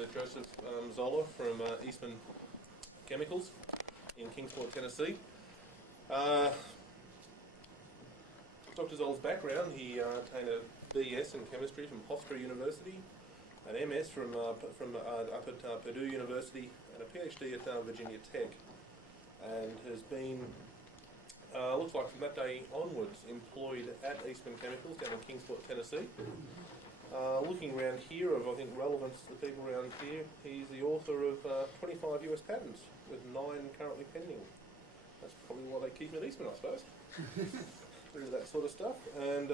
Dr. Jospeh Zoellner from Eastman Chemicals in Kingsport, Tennessee. Dr. Zoellner's background, he obtained a BS in chemistry from Hofstra University, an MS from up at Purdue University, and a PhD at Virginia Tech, and has been, looks like from that day onwards, employed at Eastman Chemicals down in Kingsport, Tennessee. Looking around here of, I think, relevance to the people around here, he's the author of 25 US patents, with 9 currently pending. That's probably why they keep him at Eastman, I suppose. Through that sort of stuff. And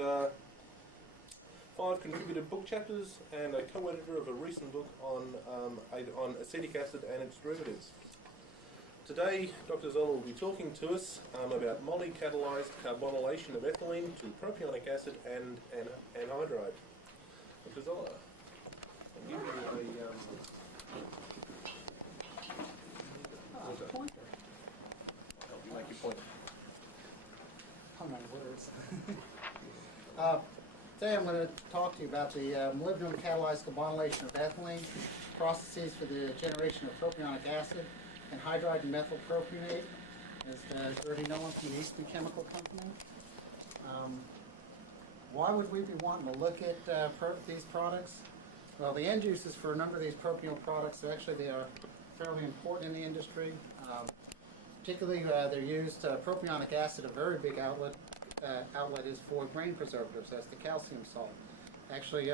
5 contributed book chapters, and a co-editor of a recent book on acetic acid and its derivatives. Today, Dr. Zoellner will be talking to us about molly-catalyzed carbonylation of ethylene to propionic acid and anhydride. Dr. Zoellner, I'll give you a pointer. I'll help you make your point. Oh my words. Today I'm going to talk to you about the molybdenum catalyzed carbonylation of ethylene, processes for the generation of propionic acid, and hydride and methylpropionate, as already known from the Eastman Chemical Company. Why would we be wanting to look at these products? Well, the end uses for a number of these propionyl products, they are fairly important in the industry. Particularly, they're used, propionic acid, a very big outlet is for grain preservatives. That's the calcium salt. Actually,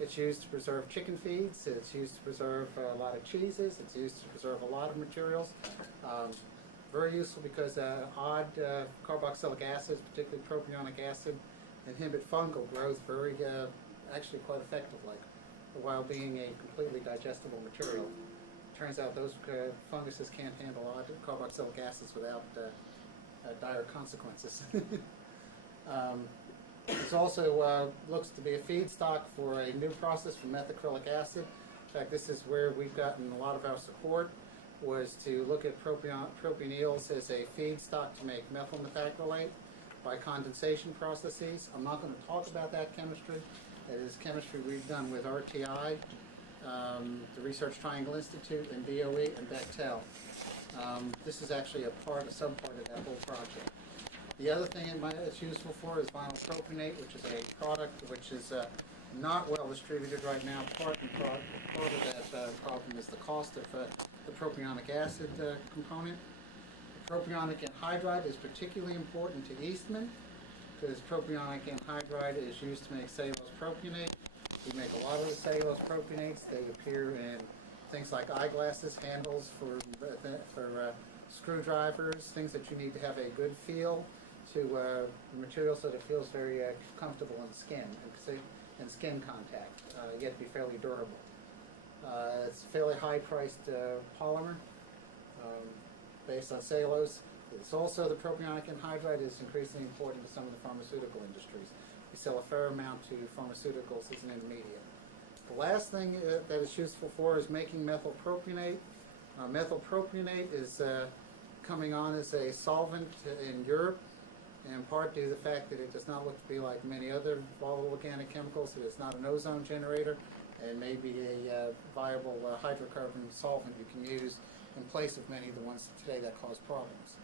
it's used to preserve chicken feeds. It's used to preserve a lot of cheeses. It's used to preserve a lot of materials. Very useful because odd carboxylic acids, particularly propionic acid, inhibit fungal growth actually quite effectively, while being a completely digestible material. Turns out those funguses can't handle odd carboxylic acids without dire consequences. This also looks to be a feedstock for a new process for methacrylic acid. In fact, this is where we've gotten a lot of our support, was to look at propionyls as a feedstock to make methyl methacrylate by condensation processes. I'm not going to talk about that chemistry. It is chemistry we've done with RTI, the Research Triangle Institute, and DOE, and Bechtel. This is actually a subpart of that whole project. The other thing it's useful for is vinyl propionate, which is a product which is not well distributed right now. Part of that problem is the cost of the propionic acid component. The propionic anhydride is particularly important to Eastman, because propionic anhydride is used to make cellulose propionate. We make a lot of the cellulose propionates. They appear in things like eyeglasses, handles for screwdrivers, things that you need to have a good feel to material so that it feels very comfortable in skin and skin contact, yet to be fairly durable. It's a fairly high-priced polymer based on cellulose. It's also, the propionic anhydride is increasingly important to some of the pharmaceutical industries. We sell a fair amount to pharmaceuticals as an intermediate. The last thing that it's useful for is making methylpropionate. Methylpropionate is coming on as a solvent in Europe, in part due to the fact that it does not look to be like many other volatile organic chemicals. It is not an ozone generator, and may be a viable hydrocarbon solvent you can use in place of many of the ones today that cause problems.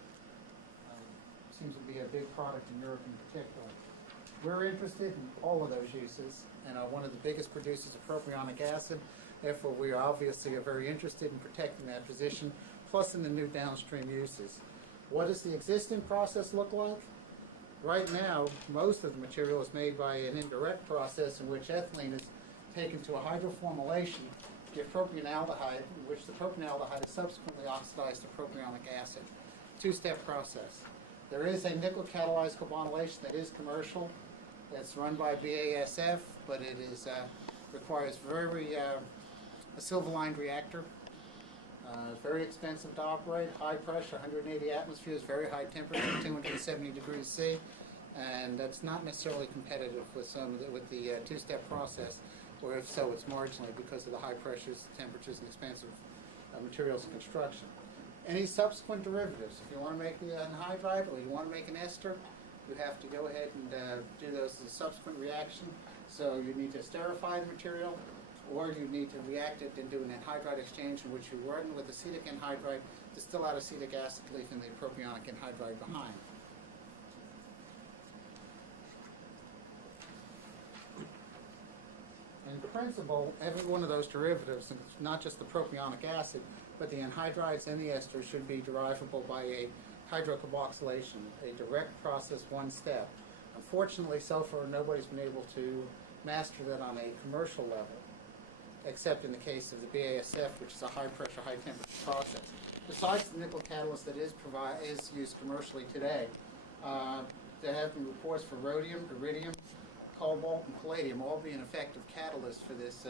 Seems to be a big product in Europe in particular. We're interested in all of those uses, and are one of the biggest producers of propionic acid. Therefore, we are obviously very interested in protecting that position, plus in the new downstream uses. What does the existing process look like? Right now, most of the material is made by an indirect process in which ethylene is taken to a hydroformylation to get propionaldehyde, in which the propionaldehyde is subsequently oxidized to propionic acid. Two-step process. There is a nickel-catalyzed carbonylation that is commercial. It's run by BASF, but it is requires a silver-lined reactor. It's very expensive to operate. High pressure, 180 atmospheres, very high temperature, 270 degrees C, and that's not necessarily competitive with the two-step process, or if so, it's marginally because of the high pressures, temperatures, and expensive materials and construction. Any subsequent derivatives, if you want to make the anhydride or you want to make an ester, you have to go ahead and do those as a subsequent reaction. So you need to esterify the material, or you need to react it and do an anhydride exchange in which you run with acetic anhydride, distill out acetic acid, leaving the propionic anhydride behind. In principle, every one of those derivatives, and not just the propionic acid, but the anhydrides and the esters, should be derivable by a hydrocarboxylation, a direct process, one step. Unfortunately, so far, nobody's been able to master that on a commercial level, except in the case of the BASF, which is a high-pressure, high-temperature process. Besides the nickel catalyst that is used commercially today, there have been reports for rhodium, iridium, cobalt, and palladium all being effective catalysts for this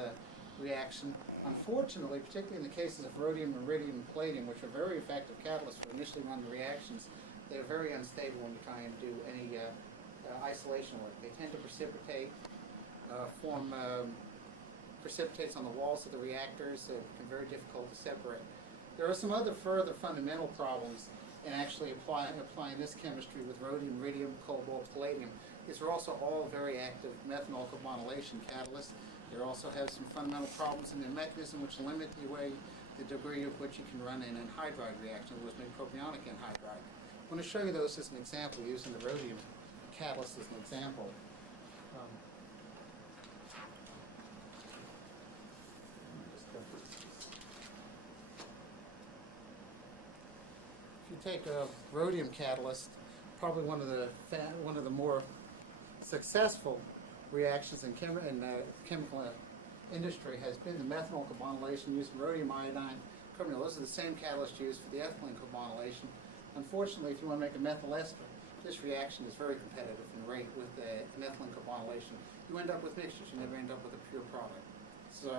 reaction. Unfortunately, particularly in the cases of rhodium, iridium, and palladium, which are very effective catalysts for initially run reactions, they're very unstable when you try and do any isolation work. They tend to precipitate, form precipitates on the walls of the reactors. It can be very difficult to separate. There are some other further fundamental problems in actually applying this chemistry with rhodium, iridium, cobalt, palladium. These are also all very active methanol carbonylation catalysts. They also have some fundamental problems in their mechanism which limit the degree of which you can run an anhydride reaction, which make propionic anhydride. I want to show you those as an example, using the rhodium catalyst as an example. If you take a rhodium catalyst, probably one of the more successful reactions in chemical industry has been the methanol carbonylation using rhodium iodine carbonyl. Those are the same catalysts used for the ethylene carbonylation. Unfortunately, if you want to make a methyl ester, this reaction is very competitive in rate with an ethylene carbonylation. You end up with mixtures. You never end up with a pure product. So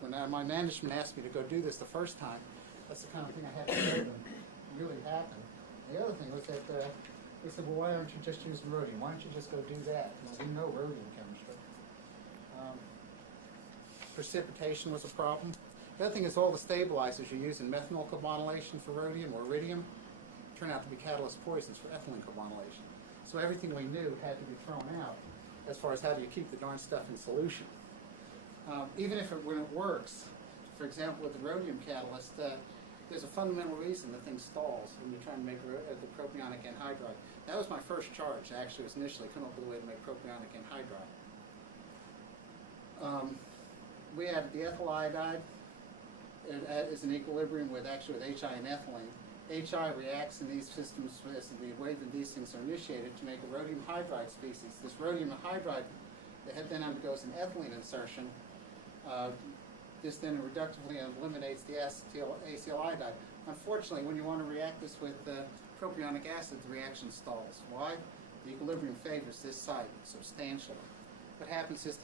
when my management asked me to go do this the first time, that's the kind of thing I had to show them really happened. The other thing was that they said, well, why aren't you just using rhodium? Why don't you just go do that? Well, we know rhodium chemistry. Precipitation was a problem. The other thing is all the stabilizers you use in methanol carbonylation for rhodium or iridium turn out to be catalyst poisons for ethylene carbonylation. So everything we knew had to be thrown out as far as how do you keep the darn stuff in solution. Even if when it works, for example, with the rhodium catalyst, there's a fundamental reason the thing stalls when you're trying to make the propionic anhydride. That was my first charge. Actually, was initially come up with a way to make propionic anhydride. We added the ethyl iodide. It is in equilibrium with HI and ethylene. HI reacts in these systems as the way that these things are initiated to make a rhodium hydride species. This rhodium hydride that then undergoes an ethylene insertion. This then reductively eliminates the acyl iodide. Unfortunately, when you want to react this with propionic acid, the reaction stalls. Why? The equilibrium favors this site substantially. What happens is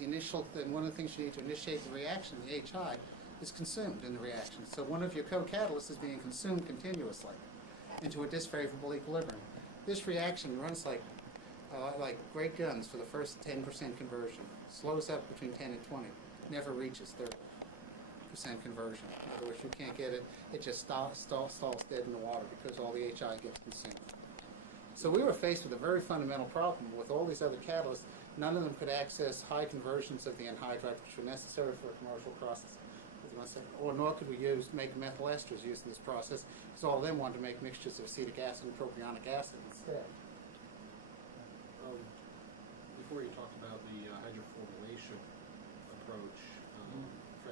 one of the things you need to initiate the reaction, the HI, is consumed in the reaction. So one of your co-catalysts is being consumed continuously into a disfavorable equilibrium. This reaction runs like great guns for the first 10% conversion. Slows up between 10 and 20. Never reaches 30% conversion. In other words, you can't get it. It just stalls dead in the water because all the HI gets consumed. So we were faced with a very fundamental problem with all these other catalysts. None of them could access high conversions of the anhydride, which were necessary for a commercial process. Or nor could we make methyl esters using this process, because all of them wanted to make mixtures of acetic acid and propionic acid instead. Before you talked about the hydroformylation approach,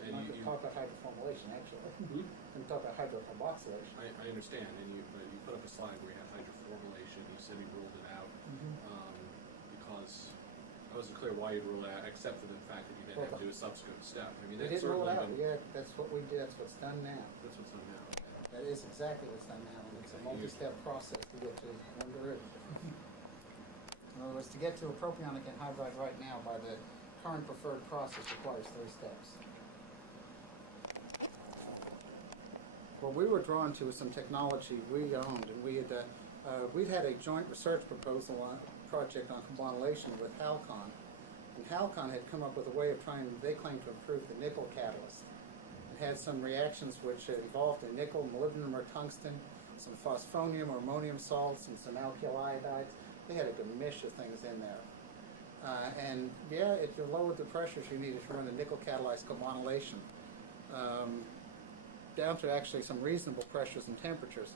You talk about hydroformylation, actually. Hmm? And talk about hydrocarboxylation. I understand, but you put up a slide where you have hydroformylation. You said you ruled it out because I wasn't clear why you'd rule it out, except for the fact that you didn't have to do a subsequent step. I mean, We that's didn't rule it out. been, Yeah, that's what we did. That's what's done now. That's what's done now. That is exactly what's done now. And it's a multi-step process to get to one derivative. In other words, to get to a propionic anhydride right now by the current preferred process requires 3 steps. What we were drawn to was some technology we owned, and we'd had a joint research project on carbonylation with Halcon. And Halcon had come up with a way of they claimed to improve the nickel catalyst. It had some reactions which involved in nickel, molybdenum or tungsten, some phosphonium or ammonium salts, and some alkyl iodides. They had a good mix of things in there. And yeah, if you lowered the pressures you needed to run the nickel catalyzed carbonylation down to actually some reasonable pressures and temperatures.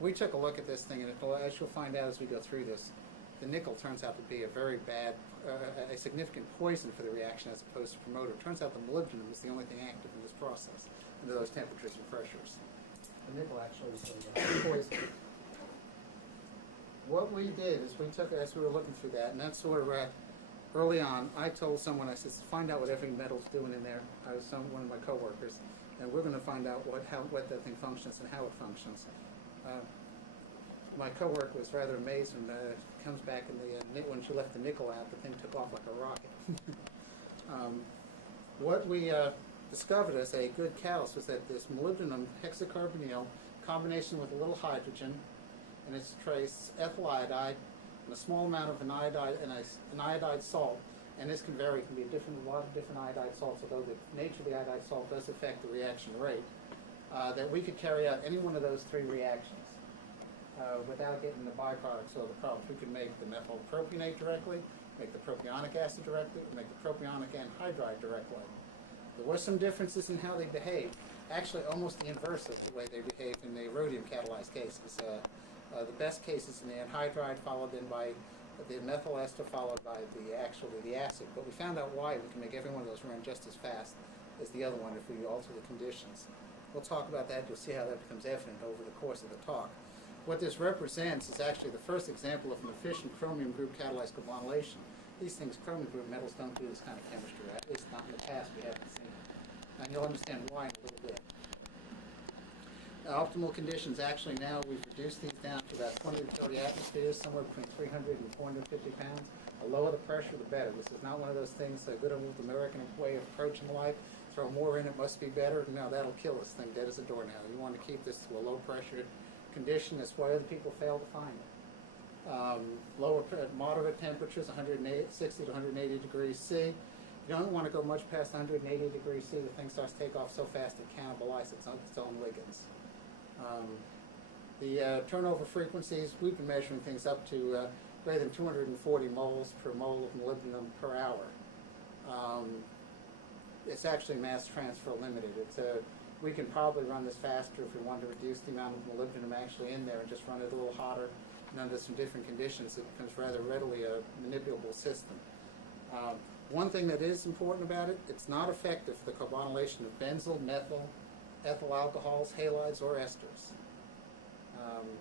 We took a look at this thing, and as you'll find out as we go through this, the nickel turns out to be a very bad, a significant poison for the reaction as opposed to promoter. It turns out the molybdenum is the only thing active in this process under those temperatures and pressures. The nickel actually is a poison. What we did is we took, as we were looking through that, and that's sort of early on, I told someone, I said, find out what every metal's doing in there. I was one of my coworkers, and we're going to find out what that thing functions and how it functions. My coworker was rather amazed when it comes back in when she left the nickel out, the thing took off like a rocket. What we discovered as a good catalyst was that this molybdenum hexacarbonyl combination with a little hydrogen and its trace ethyl iodide and a small amount of an iodide salt, and this can vary, can be a lot of different iodide salts, although the nature of the iodide salt does affect the reaction rate, that we could carry out any one of those three reactions without getting the byproducts or the problems. We could make the methyl propionate directly, make the propionic acid directly, or make the propionic anhydride directly. There were some differences in how they behaved, actually almost the inverse of the way they behaved in the rhodium catalyzed cases. The best cases in the anhydride, followed then by the methyl ester, followed by the acid. But we found out why we can make every one of those run just as fast as the other one if we alter the conditions. We'll talk about that. You'll see how that becomes evident over the course of the talk. What this represents is actually the first example of an efficient chromium group catalyzed carbonylation. These things, chromium group metals, don't do this kind of chemistry, at least not in the past. We haven't seen it. And you'll understand why in a little bit. Optimal conditions, actually now we've reduced these down to about 20 to 30 atmospheres, somewhere between 300 and 450 pounds. The lower the pressure, the better. This is not one of those things, a good old American way of approaching life. Throw more in, it must be better. No, that'll kill this thing dead as a doornail. You want to keep this to a low pressure condition. That's why other people fail to find it. Moderate temperatures, 160 to 180 degrees C. You don't want to go much past 180 degrees C. The thing starts to take off so fast it cannibalizes its own ligands. The turnover frequencies, we've been measuring things up to greater than 240 moles per mole of molybdenum per hour. It's actually mass transfer limited. We can probably run this faster if we want to reduce the amount of molybdenum actually in there and just run it a little hotter and under some different conditions. It becomes rather readily a manipulable system. One thing that is important about it, it's not effective for the carbonylation of benzyl, methyl, ethyl alcohols, halides, or esters.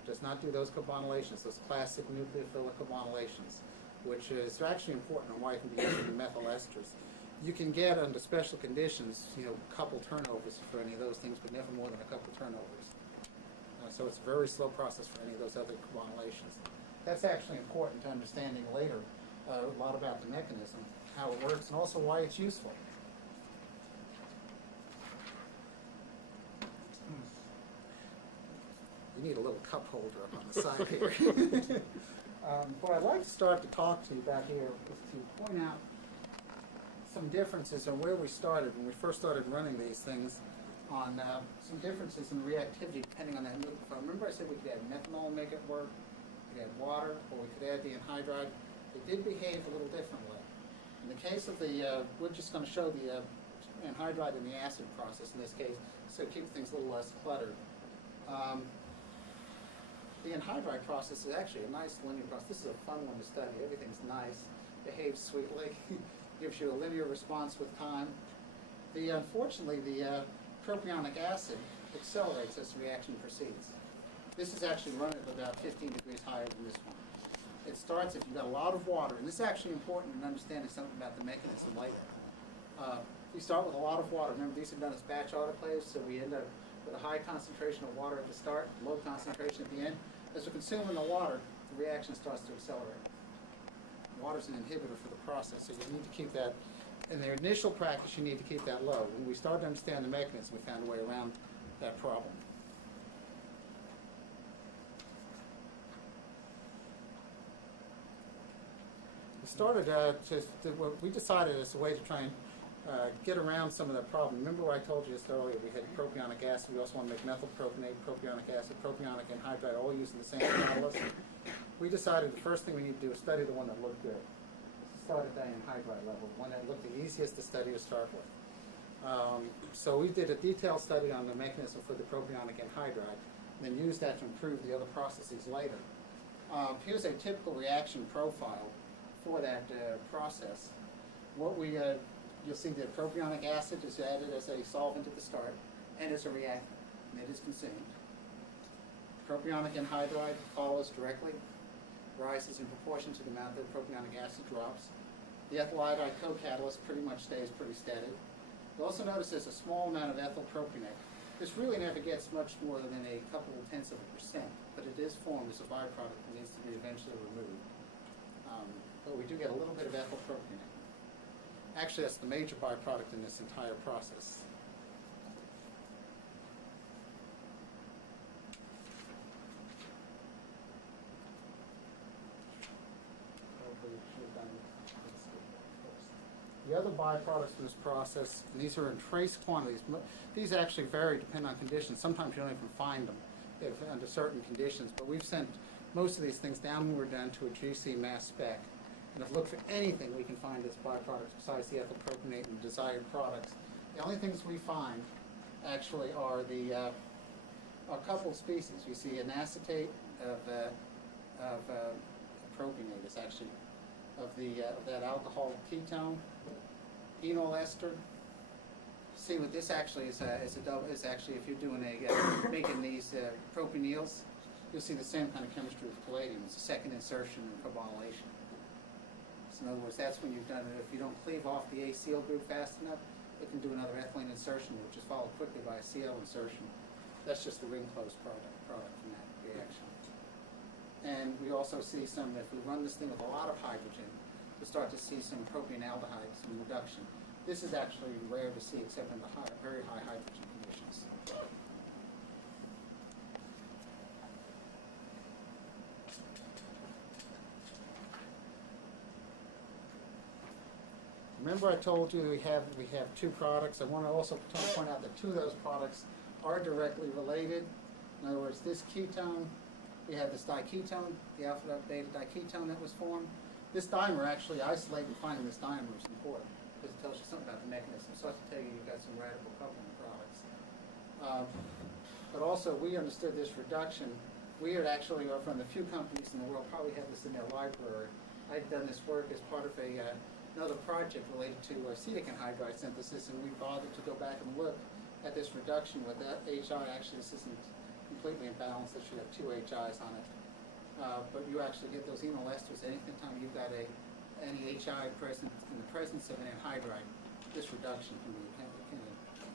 Does not do those carbonylations, those classic nucleophilic carbonylations, which is actually important and why it can be used in methyl esters. You can get, under special conditions, a couple turnovers for any of those things, but never more than a couple turnovers. So it's a very slow process for any of those other carbonylations. That's actually important to understanding later a lot about the mechanism, how it works, and also why it's useful. You need a little cup holder up on the side here. What I'd like to start to talk to you about here is to point out some differences on where we started when we first started running these things, on some differences in reactivity depending on that nucleophile. Remember I said we could add methanol and make it work, we could add water, or we could add the anhydride. They did behave a little differently. In the case of we're just going to show the anhydride in the acid process in this case, so it keeps things a little less cluttered. The anhydride process is actually a nice linear process. This is a fun one to study. Everything's nice, behaves sweetly, gives you a linear response with time. Unfortunately, the propionic acid accelerates as the reaction proceeds. This is actually run at about 15 degrees higher than this one. It starts if you've got a lot of water, and this is actually important in understanding something about the mechanism later. We start with a lot of water. Remember, these are done as batch autoclaves, so we end up with a high concentration of water at the start, low concentration at the end. As we're consuming the water, the reaction starts to accelerate. Water is an inhibitor for the process, so you need to keep that. In their initial practice, you need to keep that low. When we started to understand the mechanism, we found a way around that problem. We started what we decided as a way to try and get around some of that problem. Remember what I told you just earlier? We had propionic acid. We also want to make methyl propionate, propionic acid, propionic anhydride, all using the same catalyst. We decided the first thing we need to do is study the one that looked good. This is start at the anhydride level, one that looked the easiest to study to start with. So we did a detailed study on the mechanism for the propionic anhydride, and then used that to improve the other processes later. Here's a typical reaction profile for that process. What we you'll see the propionic acid is added as a solvent at the start, and as a reactant, and it is consumed. Propionic anhydride follows directly, rises in proportion to the amount that the propionic acid drops. The ethyl iodide co-catalyst pretty much stays pretty steady. You'll also notice there's a small amount of ethyl propionate. This really never gets much more than a couple of tenths of a %, but it is formed as a byproduct that needs to be eventually removed. But we do get a little bit of ethyl propionate. Actually, that's the major byproduct in this entire process. The other byproducts from this process, and these are in trace quantities. These actually vary depending on conditions. Sometimes you don't even find them under certain conditions, but we've sent most of these things down when we're down to a GC mass spec. And if we look for anything we can find as byproducts besides the ethyl propionate and desired products, the only things we find actually are a couple of species. You see an acetate of propionate is actually of that alcohol ketone, enol ester. See what this actually is actually, if you're doing making these propionyls, you'll see the same kind of chemistry with palladium. It's a second insertion in carbonylation. So in other words, that's when you've done it. If you don't cleave off the acyl group fast enough, it can do another ethylene insertion, which is followed quickly by a Cl insertion. That's just the ring close product from that reaction. And we also see some, if we run this thing with a lot of hydrogen, we start to see some propionaldehyde, some reduction. This is actually rare to see except in the very high hydrogen conditions. Remember I told you we have two products. I want to also point out that two of those products are directly related. In other words, this ketone, we have this diketone, the alpha beta diketone that was formed. This dimer, actually isolating and finding this dimer is important because it tells you something about the mechanism. So I have to tell you you've got some radical coupling products. But also we understood this reduction. We had actually, from the few companies in the world, probably had this in their library. I'd done this work as part of another project related to acetic anhydride synthesis, and we bothered to go back and look at this reduction with that HI. Actually, this isn't completely imbalanced. It should have two HIs on it. But you actually get those enol esters anytime you've got any HI present in the presence of an anhydride. This reduction can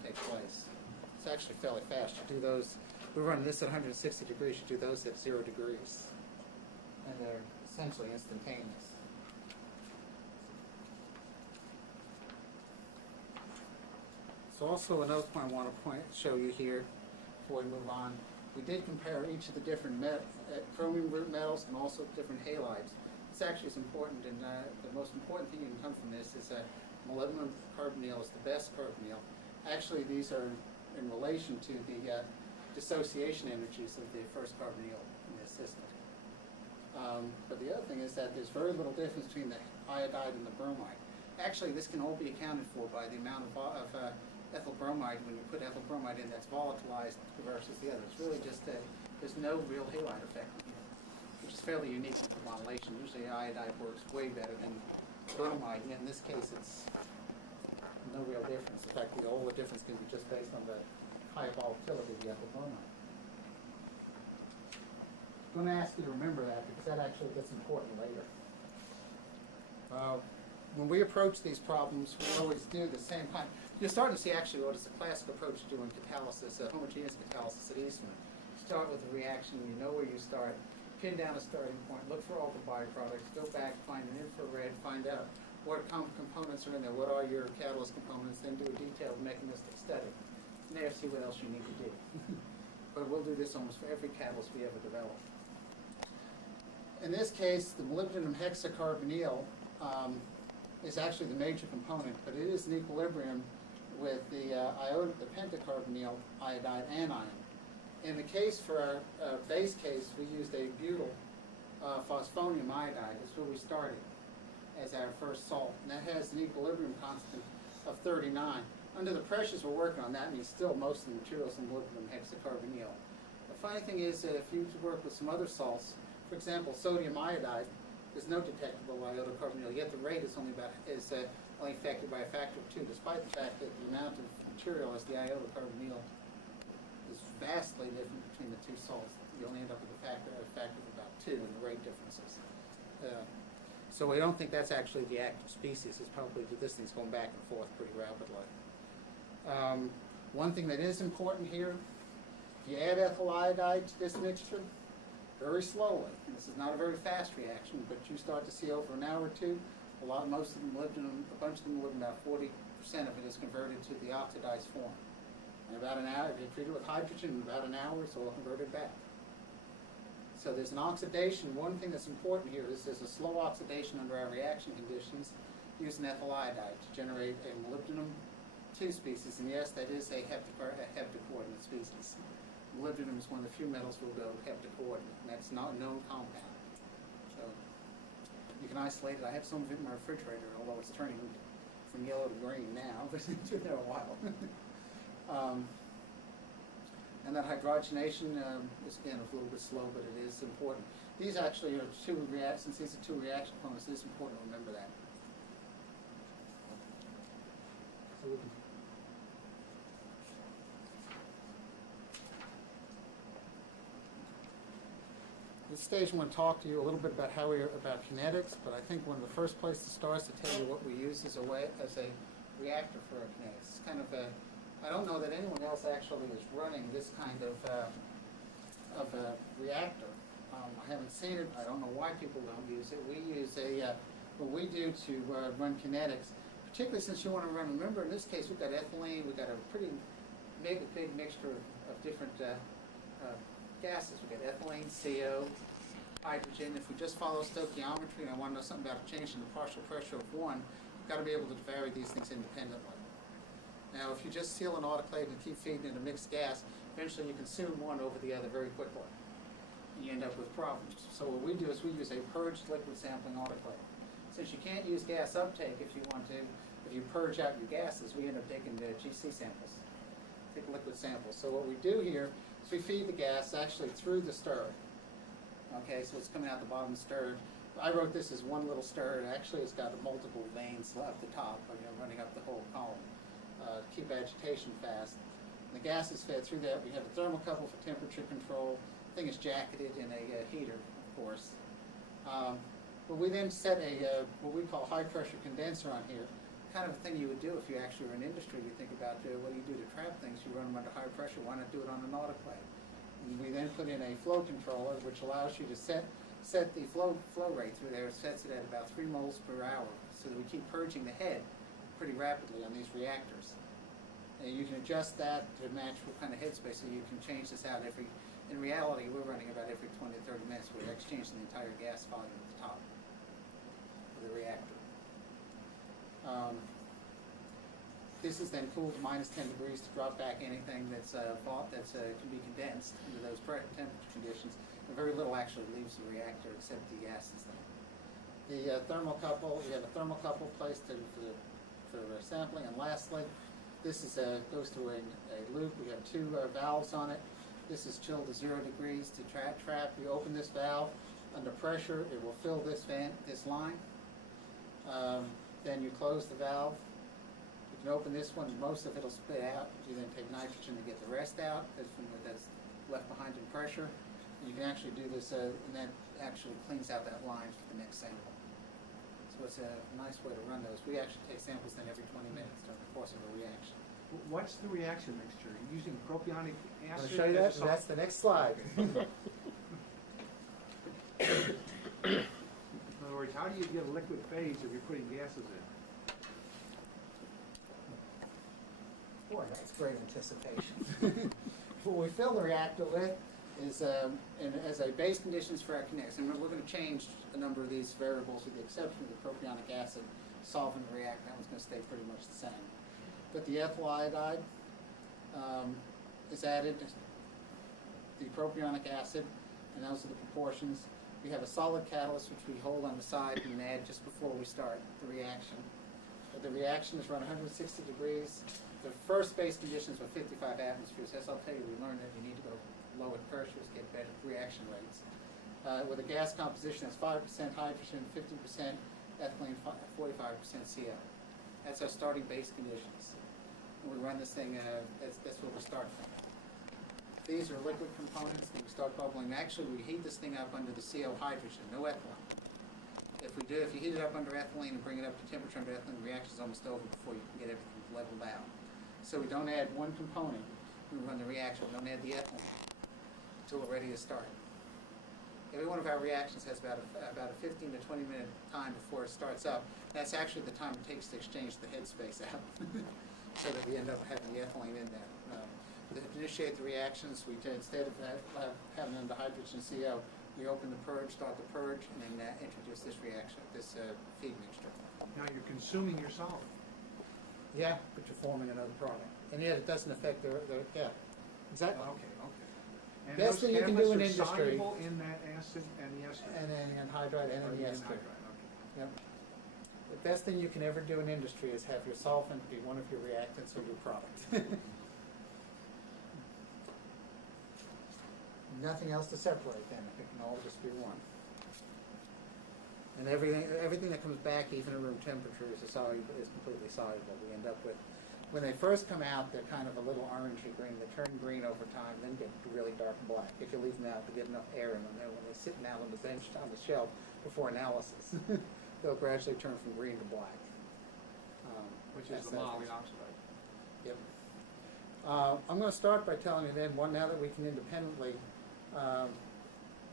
take place. It's actually fairly fast. You do those. We're running this at 160 degrees. You do those at 0 degrees, and they're essentially instantaneous. So also another point I want to show you here before we move on. We did compare each of the different chromium root metals and also different halides. This actually is important, and the most important thing you can come from this is that molybdenum carbonyl is the best carbonyl. Actually, these are in relation to the dissociation energies of the first carbonyl in this system. But the other thing is that there's very little difference between the iodide and the bromide. Actually, this can all be accounted for by the amount of ethyl bromide, when you put ethyl bromide in, that's volatilized versus the other. It's really just there's no real halide effect in here, which is fairly unique in carbonylation. Usually iodide works way better than bromide, and in this case it's no real difference. In fact, all the difference can be just based on the high volatility of the ethyl bromide. I'm going to ask you to remember that because that actually gets important later. When we approach these problems, we always do the same kind. You're starting to see actually what is the classic approach to doing catalysis, homogeneous catalysis at Eastman. Start with the reaction, you know where you start, pin down a starting point, look for all the byproducts, go back, find an infrared, find out what components are in there, what are your catalyst components, then do a detailed mechanistic study. And there, see what else you need to do. But we'll do this almost for every catalyst we ever develop. In this case, the molybdenum hexacarbonyl is actually the major component, but it is in equilibrium with the pentacarbonyl iodide anion. In the case for our base case, we used a butyl phosphonium iodide. That's where we started. as our first salt, and that has an equilibrium constant of 39. Under the pressures we're working on, that means still most of the materials in molybdenum hexacarbonyl. The funny thing is that if you work with some other salts, for example, sodium iodide, there's no detectable iodo-carbonyl, yet the rate is only only affected by a factor of 2, despite the fact that the amount of material as the iodo-carbonyl is vastly different between the two salts. You only end up with a factor of about 2 in the rate differences. So we don't think that's actually the active species. It's probably that this thing's going back and forth pretty rapidly. One thing that is important here, if you add ethyl iodide to this mixture, very slowly, and this is not a very fast reaction, but you start to see over an hour or two, most of the molybdenum, a bunch of the molybdenum, about 40% of it is converted to the oxidized form. In about an hour, if you treat it with hydrogen, in about an hour, it's all converted back. So there's an oxidation. One thing that's important here is there's a slow oxidation under our reaction conditions using ethyl iodide to generate a molybdenum 2 species, and yes, that is a heptacoordinate species. Molybdenum is one of the few metals will go heptacoordinate, and that's not a known compound. So you can isolate it. I have some of it in my refrigerator, although it's turning from yellow to green now, but it's been there a while. And that hydrogenation is, again, a little bit slow, but it is important. These actually are two reactions. These are 2 reaction components. It is important to remember that. So we can At this stage, I'm going to talk to you a little bit about about kinetics, but I think one of the first places to start is to tell you what we use as a reactor for our kinetics. It's kind of I don't know that anyone else actually is running this kind of a reactor. I haven't seen it. I don't know why people don't use it. We use what we do to run kinetics, particularly since you want to run. Remember, in this case, we've got ethylene. We've got a pretty big mixture of different gases. We've got ethylene, CO, hydrogen. If we just follow stoichiometry and I want to know something about a change in the partial pressure of one, we've got to be able to vary these things independently. Now, if you just seal an autoclave and keep feeding it a mixed gas, eventually you consume one over the other very quickly. And you end up with problems. So what we do is we use a purged liquid sampling autoclave. Since you can't use gas uptake if you want to, if you purge out your gases, we end up taking the GC samples, take liquid samples. So what we do here is we feed the gas actually through the stirrer. Okay, so it's coming out the bottom of the stirrer. I wrote this as one little stirrer, and actually it's got multiple veins up the top, running up the whole column. Keep agitation fast. And the gas is fed through that. We have a thermocouple for temperature control. The thing is jacketed in a heater, of course. But we then set a what we call high pressure condenser on here. Kind of a thing you would do if you actually were in industry. You think about what you do to trap things. You run them under high pressure. Why not do it on an autoclave? And we then put in a flow controller, which allows you to set the flow rate through there. It sets it at about 3 moles per hour, so that we keep purging the head pretty rapidly on these reactors. And you can adjust that to match what kind of headspace, so you can change this out in reality, we're running about every 20 to 30 minutes. We're exchanging the entire gas volume at the top of the reactor. This is then cooled to minus 10 degrees to drop back anything that's can be condensed under those temperature conditions. And very little actually leaves the reactor except the gases then. The thermocouple, we have a thermocouple placed for sampling, and lastly, this is goes through a loop. We have 2 valves on it. This is chilled to 0 degrees to trap. You open this valve under pressure, it will fill this line. Then you close the valve. You can open this one, most of it will spit out. You then take nitrogen to get the rest out that's left behind in pressure. And you can actually do this, and that actually cleans out that line for the next sample. So it's a nice way to run those. We actually take samples then every 20 minutes during the course of a reaction. What's the reaction mixture? Are you using propionic acid? I'll show you that. That's the next slide. In other words, how do you get a liquid phase if you're putting gases in? Boy, that's great anticipation. What we fill the reactor with is as a base conditions for our kinetics. And we're going to change a number of these variables with the exception of the propionic acid solvent reactor. That one's going to stay pretty much the same. But the ethyl iodide is added, the propionic acid, and those are the proportions. We have a solid catalyst which we hold on the side and add just before we start the reaction. The reaction is around 160 degrees. The first base conditions were 55 atmospheres. As I'll tell you, we learned that you need to go low at pressures, get better reaction rates. With a gas composition that's 5% hydrogen, 50% ethylene, 45% CO. That's our starting base conditions. And we run this thing, that's where we start from. These are liquid components, and we start bubbling. Actually, we heat this thing up under the CO hydrogen, no ethylene. If you heat it up under ethylene and bring it up to temperature under ethylene, the reaction's almost over before you can get everything leveled out. So we don't add one component when we run the reaction. We don't add the ethylene until we're ready to start. Every one of our reactions has about a 15 to 20 minute time before it starts up. That's actually the time it takes to exchange the headspace out, so that we end up having the ethylene in there. To initiate the reactions, instead of having under hydrogen CO, we open the purge, start the purge, and then introduce this reaction, this feed mixture. Now you're consuming your solvent. Yeah, but you're forming another product, and yet it doesn't affect the yeah, exactly. Okay. And Best those thing you can do in catalysts are industry- soluble in that acid and the ester. And then anhydride and Or the the ester. anhydride, okay. Yep. The best thing you can ever do in industry is have your solvent be one of your reactants or your product. Nothing else to separate them. It can all just be one. And everything that comes back, even at room temperature, is completely soluble. We end up with, when they first come out, they're kind of a little orangey green. They turn green over time, then get really dark black. If you leave them out to get enough air in them, then when they're sitting out on the bench, on the shelf before analysis, they'll gradually turn from green to black. Which is the mildly oxidized. Yep. I'm going to start by telling you then, now that we can independently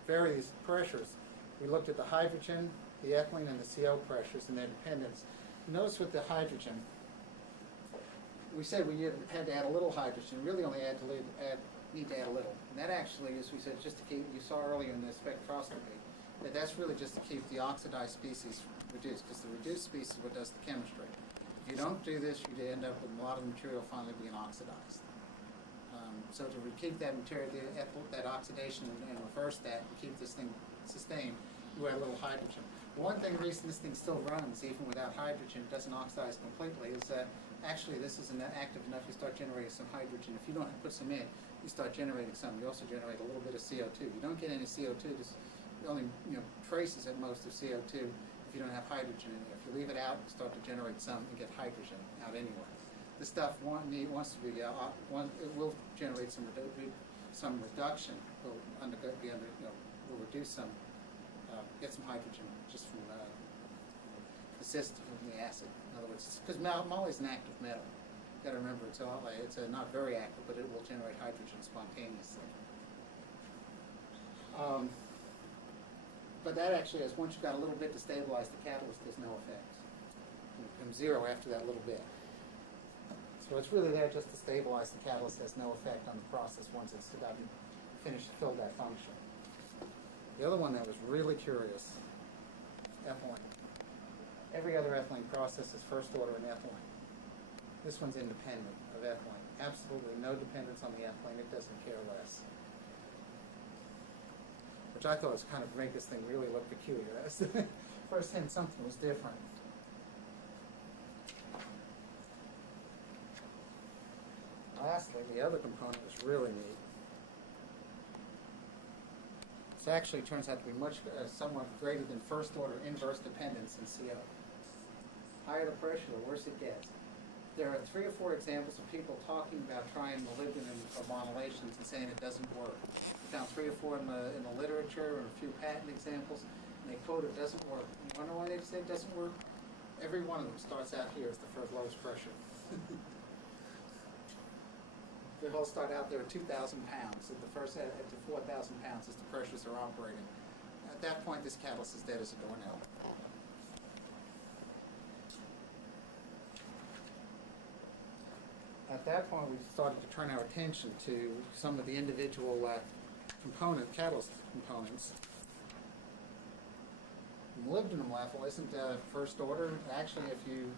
vary these pressures, we looked at the hydrogen, the ethylene, and the CO pressures and their dependence. Notice with the hydrogen, we said we had to add a little hydrogen. Really only need to add a little. And that actually, as we said, just to keep, you saw earlier in the spectroscopy, that's really just to keep the oxidized species reduced, because the reduced species is what does the chemistry. If you don't do this, you end up with a lot of the material finally being oxidized. So to keep that material, that oxidation, and reverse that, and keep this thing sustained, you add a little hydrogen. One reason this thing still runs, even without hydrogen, it doesn't oxidize completely, is that actually this isn't active enough. You start generating some hydrogen. If you don't put some in, you start generating some. You also generate a little bit of CO2. You don't get any CO2. There's only traces at most of CO2 if you don't have hydrogen in there. If you leave it out, you start to generate some and get hydrogen out anyway. This stuff wants to be it will generate some reduction. Will reduce some, get some hydrogen just from the system from the acid. In other words, because moly is an active metal. You've got to remember it's not very active, but it will generate hydrogen spontaneously. But that actually is, once you've got a little bit to stabilize the catalyst, there's no effect. It becomes zero after that little bit. So it's really there just to stabilize the catalyst. There's no effect on the process once it's filled that function. The other one that was really curious, ethylene. Every other ethylene process is first order in ethylene. This one's independent of ethylene. Absolutely no dependence on the ethylene. It doesn't care less. Which I thought was kind of make this thing really look peculiar. That's the first hint something was different. Lastly, the other component is really neat. This actually turns out to be somewhat greater than first order inverse dependence in CO. Higher the pressure, the worse it gets. There are 3 or 4 examples of people talking about trying molybdenum carbonylations and saying it doesn't work. We found 3 or 4 in the literature and a few patent examples, and they quote it doesn't work. You want to know why they say it doesn't work? Every one of them starts out here as the first lowest pressure. They all start out there at 2,000 pounds. At the first, at 4,000 pounds is the pressures they're operating. At that point, this catalyst is dead as a doornail. At that point, we started to turn our attention to some of the individual catalyst components. The molybdenum level isn't first order. Actually, if you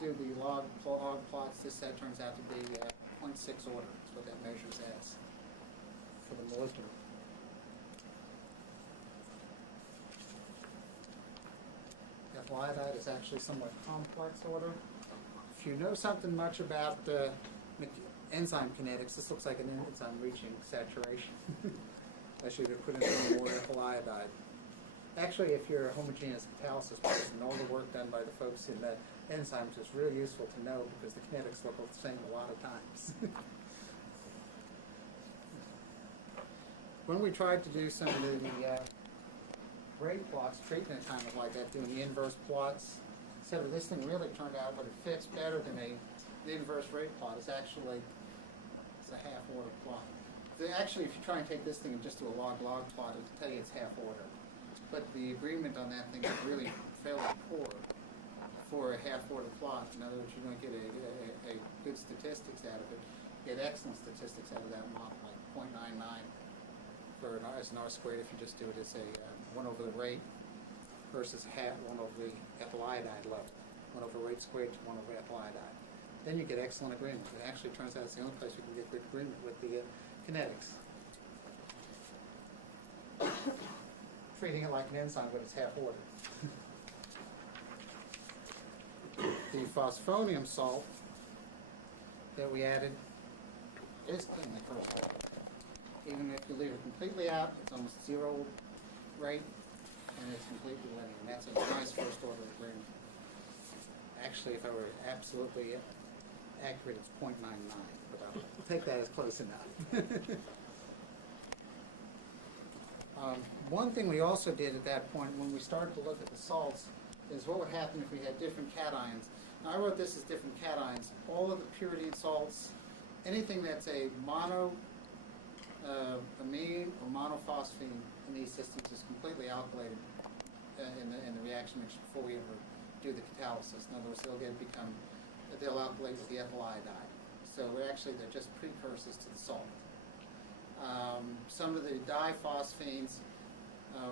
do the log plots, this turns out to be 0.6 order. That's what that measures as for the molybdenum. ethyl iodide is actually somewhat complex order. If you know something much about enzyme kinetics, this looks like an enzyme reaching saturation. Unless you put in some more ethyl iodide. Actually, if you're a homogeneous catalysis person, all the work done by the folks in the enzymes is really useful to know because the kinetics look the same a lot of times. When we tried to do some of the rate plots, treatment time of like that, doing the inverse plots, so this thing really turned out what it fits better than the inverse rate plot is actually it's a half order plot. Actually, if you try and take this thing and just do a log-log plot, it'll tell you it's half order. But the agreement on that thing is really fairly poor for a half order plot. In other words, you don't get a good statistics out of it. You get excellent statistics out of that model, like 0.99 for as an R squared if you just do it as a 1 over the rate versus 1 over the ethyl iodide level. 1 over rate squared to 1 over ethyl iodide. Then you get excellent agreement. It actually turns out it's the only place you can get good agreement with the kinetics. Treating it like an enzyme when it's half ordered. The phosphonium salt that we added is cleanly first order. Even if you leave it completely out, it's almost zero rate, and it's completely linear. And that's a nice first order agreement. Actually, if I were absolutely accurate, it's 0.99, but I'll take that as close enough. One thing we also did at that point when we started to look at the salts is what would happen if we had different cations. Now, I wrote this as different cations. All of the pyridine salts, anything that's a mono amine or monophosphine in these systems is completely alkylated in the reaction mixture before we ever do the catalysis. In other words, they'll alkylate with the ethyl iodide. So they're just precursors to the salt. Some of the diphosphines,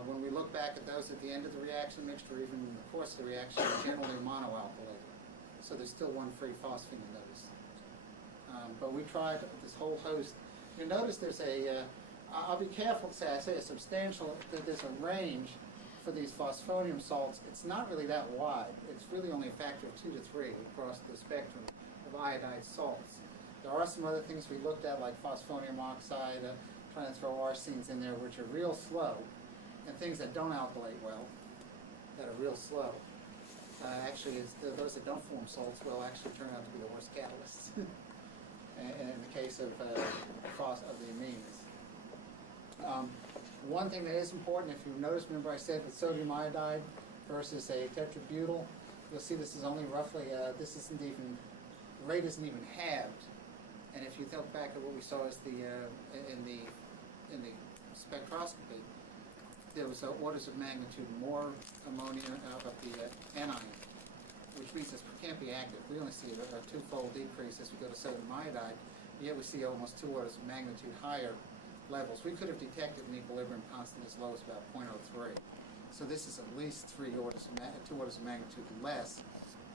when we look back at those at the end of the reaction mixture, even in the course of the reaction, are generally monoalkylated. So there's still one free phosphine in those. But we tried this whole host. You notice there's I'll be careful to say, I say there's a range for these phosphonium salts. It's not really that wide. It's really only a factor of 2 to 3 across the spectrum of iodized salts. There are some other things we looked at, like phosphonium oxide, trying to throw arsines in there, which are real slow, and things that don't alkylate well, that are real slow. Actually, those that don't form salts will actually turn out to be the worst catalysts. And in the case of the amines. One thing that is important, if you notice, remember I said with sodium iodide versus a tetrabutyl, you'll see this is only roughly, the rate isn't even halved. And if you look back at what we saw as in the spectroscopy, there was orders of magnitude more ammonia out of the anion, which means it can't be active. We only see a twofold decrease as we go to sodium iodide, yet we see almost 2 orders of magnitude higher levels. We could have detected an equilibrium constant as low as about 0.03. So this is at least 2 orders of magnitude less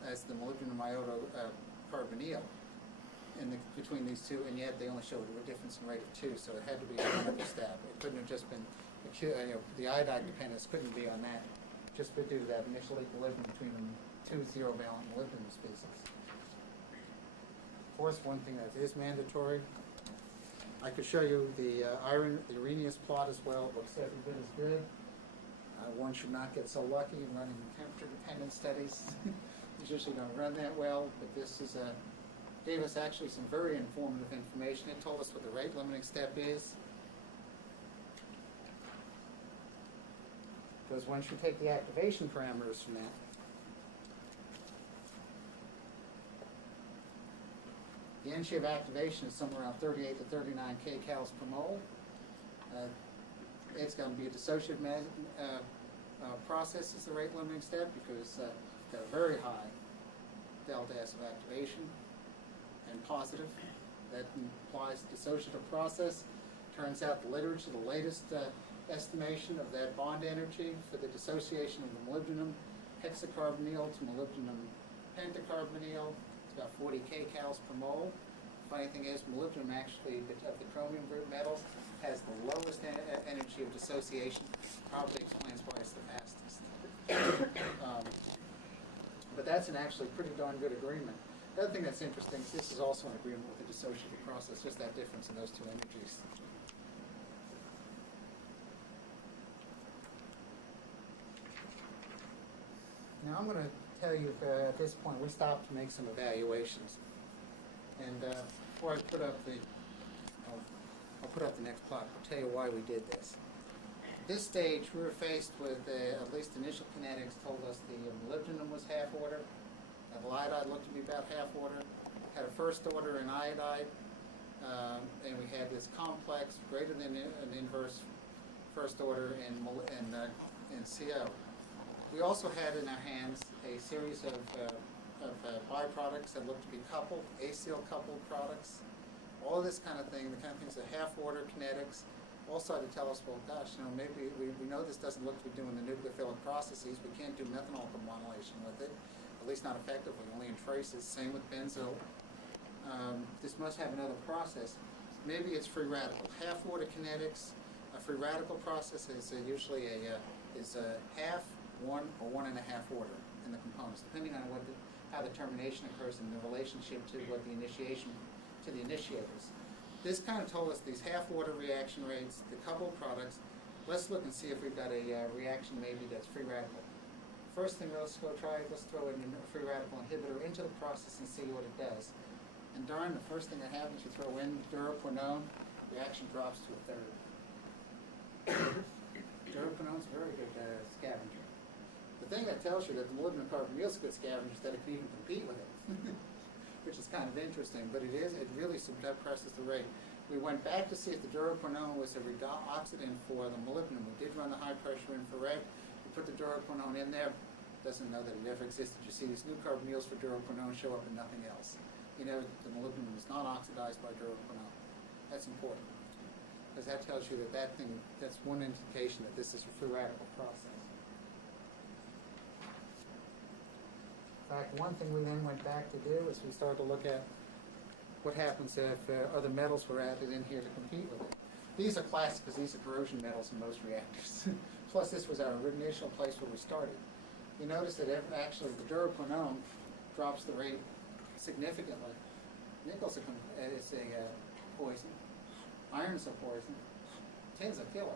as the molybdenum iodo carbonyl between these two, and yet they only showed a difference in rate of 2, so it had to be another step. It couldn't have just been, the iodide dependence couldn't be on that, just due to that initial equilibrium between the 2 zero-valent molybdenum species. Of course, one thing that is mandatory, I could show you the Arrhenius plot as well. It looks every bit as good. One should not get so lucky in running temperature-dependent studies. These usually don't run that well, but this gave us actually some very informative information. It told us what the rate limiting step is. Because once you take the activation parameters from that, the energy of activation is somewhere around 38 to 39 kcals per mole. It's going to be a dissociative process is the rate limiting step because it's got a very high delta S of activation and positive. That implies dissociative process. Turns out the literature, the latest estimation of that bond energy for the dissociation of the molybdenum hexacarbonyl to molybdenum pentacarbonyl, it's about 40 kcals per mole. Funny thing is, molybdenum actually, of the chromium group metals, has the lowest energy of dissociation. Probably explains why it's the fastest. But that's an actually pretty darn good agreement. The other thing that's interesting is this is also an agreement with the dissociative process, just that difference in those two energies. Now I'm going to tell you at this point we stopped to make some evaluations. And before I put up I'll put up the next plot. I'll tell you why we did this. At this stage, we were faced with, at least initial kinetics told us the molybdenum was half order. The iodide looked to be about half order. Had a first order in iodide, and we had this complex greater than an inverse first order in CO. We also had in our hands a series of byproducts that looked to be coupled, acyl coupled products. All this kind of thing, the kind of things that half-order kinetics, all started to tell us, well, gosh, maybe we know this doesn't look to be doing the nucleophilic processes. We can't do methanol carbonylation with it, at least not effectively, only in traces. Same with benzyl. This must have another process. Maybe it's free radical. Half-order kinetics, a free radical process is usually a half, 1, or 1.5 order in the components, depending on how the termination occurs in the relationship to what the initiation to the initiators. This kind of told us these half-order reaction rates, the coupled products. Let's look and see if we've got a reaction maybe that's free radical. First thing, let's throw in a free radical inhibitor into the process and see what it does. And darn, the first thing that happens, you throw in duraquinone, reaction drops to a third. Duraquinone's a very good scavenger. The thing that tells you that the molybdenum carbonyl is a good scavenger is that it can even compete with it. Which is kind of interesting, but it really suppresses the rate. We went back to see if the duraquinone was a oxidant for the molybdenum. We did run the high-pressure infrared. We put the duraquinone in there. Doesn't know that it ever existed. You see these new carbonyls for duraquinone show up in nothing else. You know the molybdenum is not oxidized by duraquinone. That's important, because that tells you that's one indication that this is a free radical process. In fact, one thing we then went back to do is we started to look at what happens if other metals were added in here to compete with it. These are classic because these are corrosion metals in most reactors. Plus, this was our initial place where we started. We noticed that actually the duraquinone drops the rate significantly. Nickel's is a poison. Iron's a poison. Tin's a killer.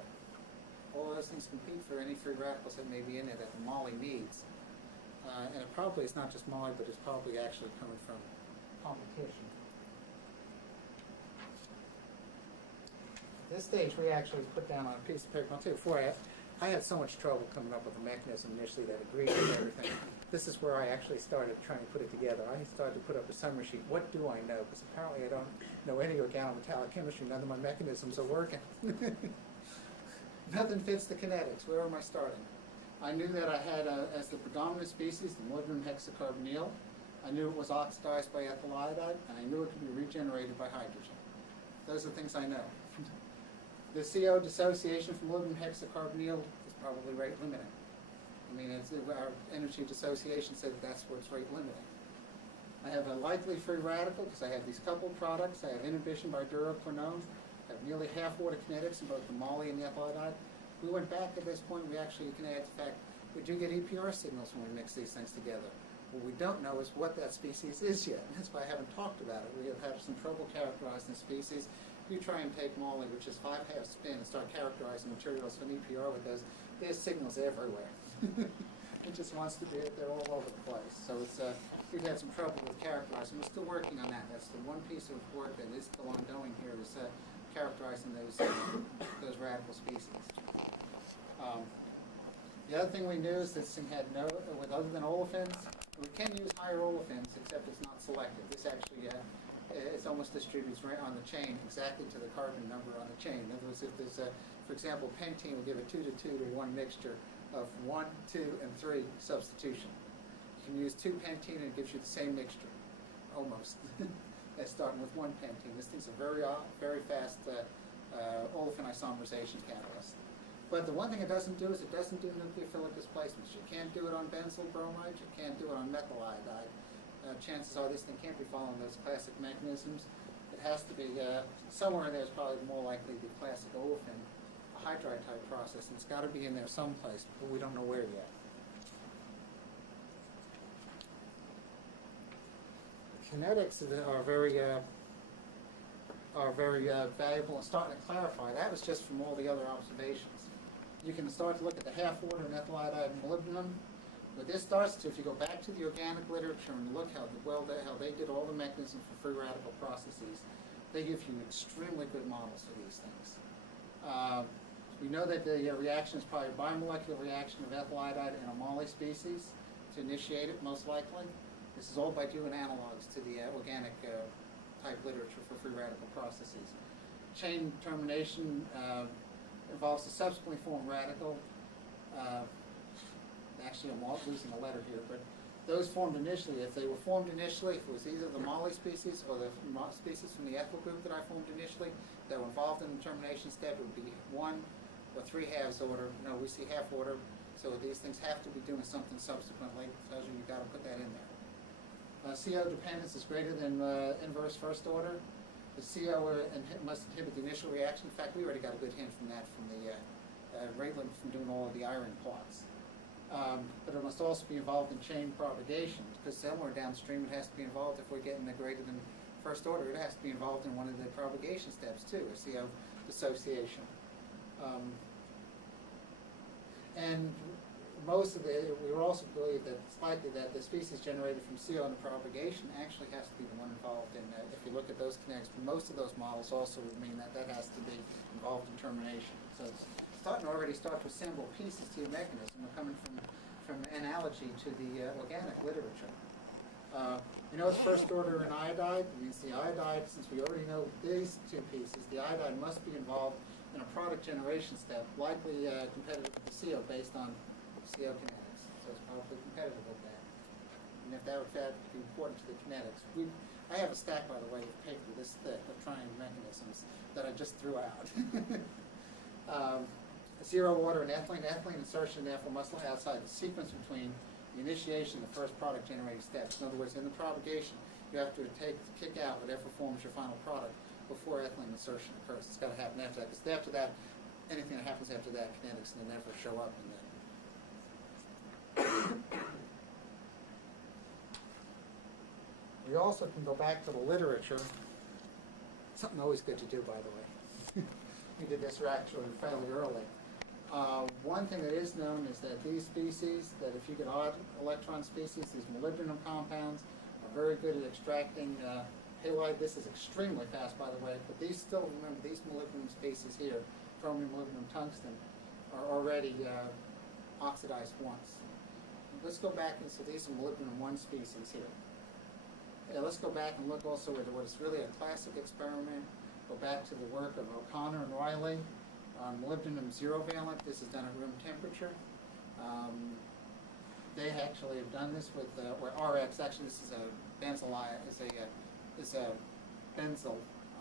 All those things compete for any free radicals that may be in it that the moly needs. And it probably is not just moly, but it's probably actually coming from competition. At this stage, we actually put down on a piece of paper. I'll tell you before, I had so much trouble coming up with a mechanism initially that agreed with everything. This is where I actually started trying to put it together. I started to put up a summary sheet. What do I know? Because apparently I don't know any organometallic chemistry. None of my mechanisms are working. Nothing fits the kinetics. Where am I starting? I knew that I had, as the predominant species, the molybdenum hexacarbonyl. I knew it was oxidized by ethyl iodide, and I knew it could be regenerated by hydrogen. Those are things I know. The CO dissociation from molybdenum hexacarbonyl is probably rate limiting. I mean, our energy dissociation said that's what's rate limiting. I have a likely free radical because I have these coupled products. I have inhibition by duraquinone. I have nearly half-order kinetics in both the moly and the ethyl iodide. We went back at this point. We actually can add the fact we do get EPR signals when we mix these things together. What we don't know is what that species is yet. And that's why I haven't talked about it. We have had some trouble characterizing species. You try and take moly, which is 5/2 spin, and start characterizing materials from EPR with those. There's signals everywhere. It just wants to be. They're all over the place. So it's we've had some trouble with characterizing. We're still working on that. That's the one piece of work that is still ongoing here is characterizing those radical species. The other thing we knew is this thing had other than olefins, we can use higher olefins, except it's not selective. This actually, it's almost distributes right on the chain, exactly to the carbon number on the chain. In other words, if there's for example, pentene will give a 2 to 2 to 1 mixture of 1, 2, and 3 substitution. You can use 2 pentene and it gives you the same mixture, almost, as starting with 1 pentene. This thing's a very fast olefin isomerization catalyst. But the one thing it doesn't do is it doesn't do nucleophilic displacements. You can't do it on benzyl bromides. You can't do it on methyl iodide. Chances are this thing can't be following those classic mechanisms. It has to be somewhere in there is probably more likely to be classic olefin, a hydride type process, and it's got to be in there someplace, but we don't know where yet. kinetics are very valuable and starting to clarify. That was just from all the other observations. You can start to look at the half order in ethyl iodide and molybdenum. But this starts to, if you go back to the organic literature and look how they did all the mechanisms for free radical processes, they give you extremely good models for these things. We know that the reaction is probably a bimolecular reaction of ethyl iodide and a moly species to initiate it, most likely. This is all by doing analogs to the organic type literature for free radical processes. Chain termination involves a subsequently formed radical. Actually, I'm losing a letter here, but those formed initially, if they were formed initially, if it was either the moly species or the species from the ethyl group that I formed initially that were involved in the termination step, it would be 1 or 3 halves order. No, we see half order, so these things have to be doing something subsequently. Tells you got to put that in there. CO dependence is greater than inverse first order. The CO must inhibit the initial reaction. In fact, we already got a good hint from that from the Rayland from doing all of the iron plots. But it must also be involved in chain propagation, because somewhere downstream it has to be involved. If we're getting the greater than first order, it has to be involved in one of the propagation steps too, a CO dissociation. And we also believe that it's likely that the species generated from CO in the propagation actually has to be the one involved in that. If you look at those kinetics, most of those models also would mean that has to be involved in termination. So it's starting to already start to assemble pieces to your mechanism. We're coming from analogy to the organic literature. You know it's first order in iodide. It means the iodide, since we already know these two pieces, the iodide must be involved in a product generation step, likely competitive with the CO based on CO kinetics. So it's probably competitive with that. And if that would be important to the kinetics. I have a stack, by the way, of paper this thick of trying mechanisms that I just threw out. Zero order in ethylene. Ethylene insertion, therefore, must lie outside the sequence between the initiation and the first product generating steps. In other words, in the propagation, you have to kick out whatever forms your final product before ethylene insertion occurs. It's got to happen after that, because after that, anything that happens after that, kinetics can never show up in that. We also can go back to the literature. Something always good to do, by the way. We did this actually fairly early. One thing that is known is that these species, that if you get odd electron species, these molybdenum compounds are very good at extracting halide. This is extremely fast, by the way, but these still, remember, these molybdenum species here, chromium, molybdenum, tungsten, are already oxidized once. Let's go back, and so these are molybdenum 1 species here. Let's go back and look also at what's really a classic experiment. Go back to the work of O'Connor and Riley on molybdenum 0-valent. This is done at room temperature. They actually have done this with where RX. Actually, this is a benzyl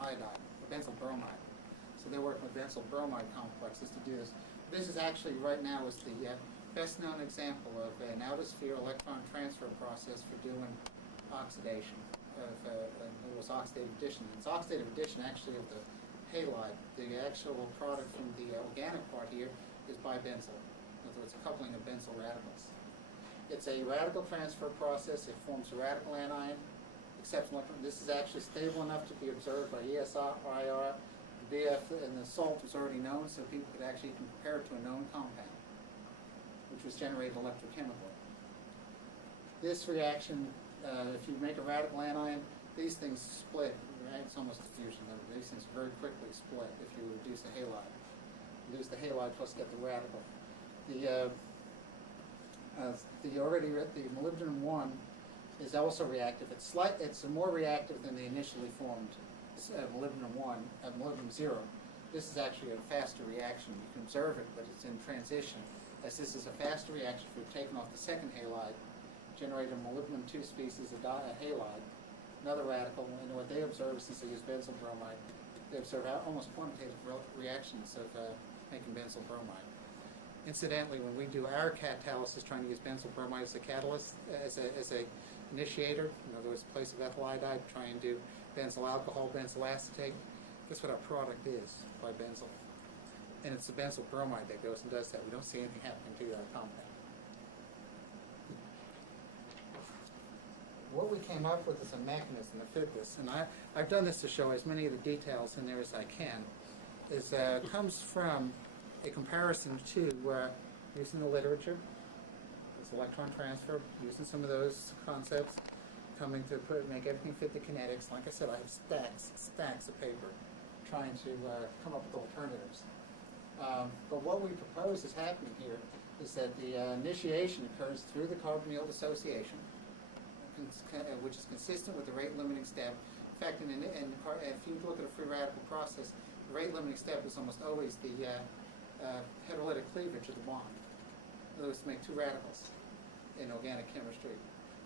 iodide, or benzyl bromide. So they're working with benzyl bromide complexes to do this. This is actually right now is the best known example of an outer-sphere electron transfer process for doing oxidation. It was oxidative addition. It's oxidative addition actually of the halide. The actual product from the organic part here is bibenzyl. In other words, a coupling of benzyl radicals. It's a radical transfer process. It forms a radical anion, accepts electron. This is actually stable enough to be observed by ESIR. The BF and the salt was already known, so people could actually compare it to a known compound, which was generated electrochemically. This reaction, if you make a radical anion, these things split. Right? It's almost diffusion. These things very quickly split if you reduce the halide. Reduce the halide plus get the radical. The molybdenum 1 is also reactive. It's more reactive than the initially formed molybdenum 1, molybdenum 0. This is actually a faster reaction. You can observe it, but it's in transition. As this is a faster reaction, if we've taken off the second halide, generated a molybdenum 2 species, a halide, another radical, and what they observe, since they use benzyl bromide, they observe almost quantitative reactions of making benzyl bromide. Incidentally, when we do our catalysis, trying to use benzyl bromide as a catalyst, as a initiator, in other words, in place of ethyl iodide, try and do benzyl alcohol, benzyl acetate, that's what our product is, bibenzyl. And it's the benzyl bromide that goes and does that. We don't see anything happening to that compound. what we came up with is a mechanism to fit this, and I've done this to show as many of the details in there as I can, comes from a comparison to using the literature, this electron transfer, using some of those concepts, coming to make everything fit the kinetics. Like I said, I have stacks of paper trying to come up with alternatives. But what we propose is happening here is that the initiation occurs through the carbonyl dissociation, which is consistent with the rate-limiting step. In fact, if you look at a free radical process, the rate-limiting step is almost always the heterolytic cleavage of the bond. In other words, to make two radicals in organic chemistry.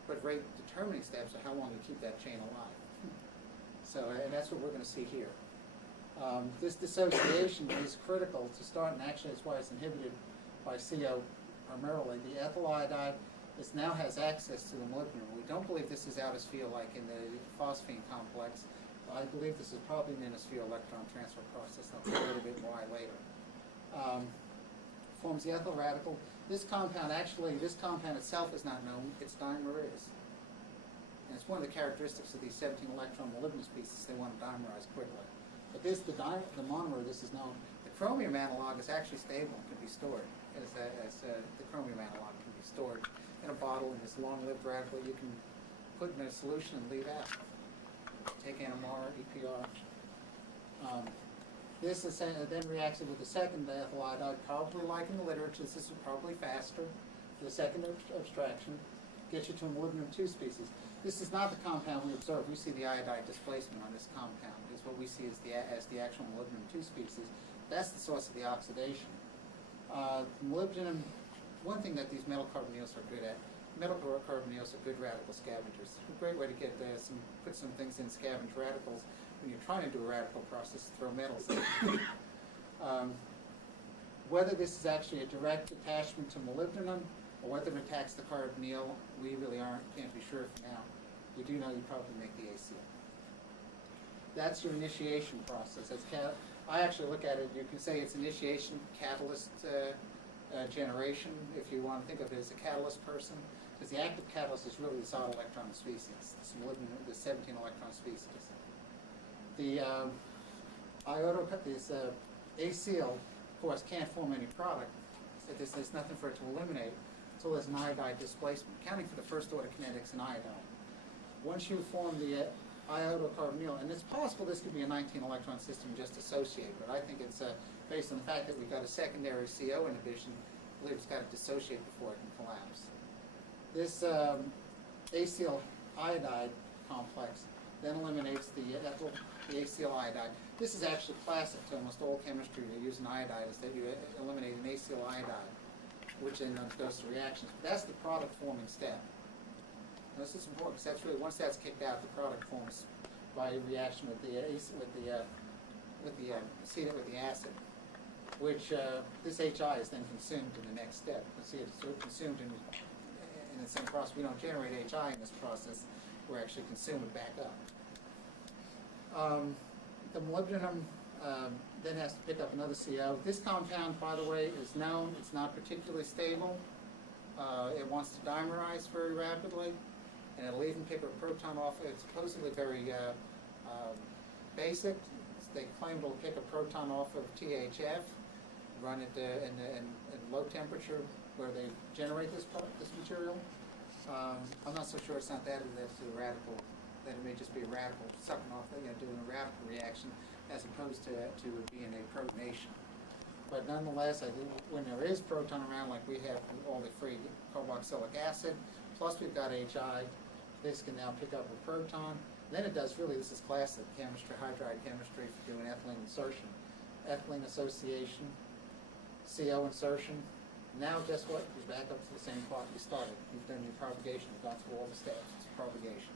But rate-determining steps are how long you keep that chain alive. So, and that's what we're going to see here. This dissociation is critical to start, and actually that's why it's inhibited by CO primarily. The ethyl iodide now has access to the molybdenum. We don't believe this is out as field like in the phosphine complex. I believe this is probably an inner-sphere electron transfer process. I'll tell you a little bit why later. Forms the ethyl radical. This compound itself is not known. Its dimer is. And it's one of the characteristics of these 17-electron molybdenum species. They want to dimerize quickly. But the monomer of this is known. The chromium analog is actually stable and can be stored as the chromium analog can be stored in a bottle in this long-lived radical you can put in a solution and leave out. Take NMR, EPR. This is then reacts with the second ethyl iodide, probably like in the literature. This is probably faster. The second abstraction gets you to a molybdenum-2 species. This is not the compound we observe. We see the iodide displacement on this compound. Is what we see as the actual molybdenum-2 species. That's the source of the oxidation. Molybdenum, one thing that these metal carbonyls are good at, metal carbonyls are good radical scavengers. A great way to get put some things in scavenge radicals when you're trying to do a radical process, throw metals in. Whether this is actually a direct attachment to molybdenum or whether it attacks the carbonyl, we really can't be sure for now. We do know you probably make the ACL. That's your initiation process. I actually look at it, you can say it's initiation, catalyst generation, if you want to think of it as a catalyst person, because the active catalyst is really this odd electron species, this molybdenum, the 17-electron species. The acyl, of course, can't form any product, so there's nothing for it to eliminate until there's an iodide displacement, accounting for the first order kinetics in iodide. Once you form the iodo-carbonyl, and it's possible this could be a 19-electron system just associated, but I think it's based on the fact that we've got a secondary CO inhibition, I believe it's got to dissociate before it can collapse. This acyl iodide complex then eliminates the acyl iodide. This is actually classic to almost all chemistry to use an iodide, is that you eliminate an acyl iodide, which then goes to reactions. But that's the product forming step. Now, this is important because that's really, once that's kicked out, the product forms by reaction with the acid, which this HI is then consumed in the next step. You can see it's sort of consumed in the same process. We don't generate HI in this process. We're actually consume it back up. The molybdenum then has to pick up another CO. This compound, by the way, is known. It's not particularly stable. It wants to dimerize very rapidly, and it'll even pick a proton off. It's supposedly very basic. They claim it'll pick a proton off of THF, run it in low temperature where they generate this material. I'm not so sure it's not that to the radical, that it may just be a radical sucking off, doing a radical reaction as opposed to it being a protonation. But nonetheless, I think when there is proton around, like we have all the free carboxylic acid, plus we've got HI, this can now pick up a proton. Then it does really, this is classic chemistry, hydride chemistry for doing ethylene insertion. Ethylene association, CO insertion. Now guess what? You're back up to the same spot you started. You've done your propagation. You've gone through all the steps. It's propagation.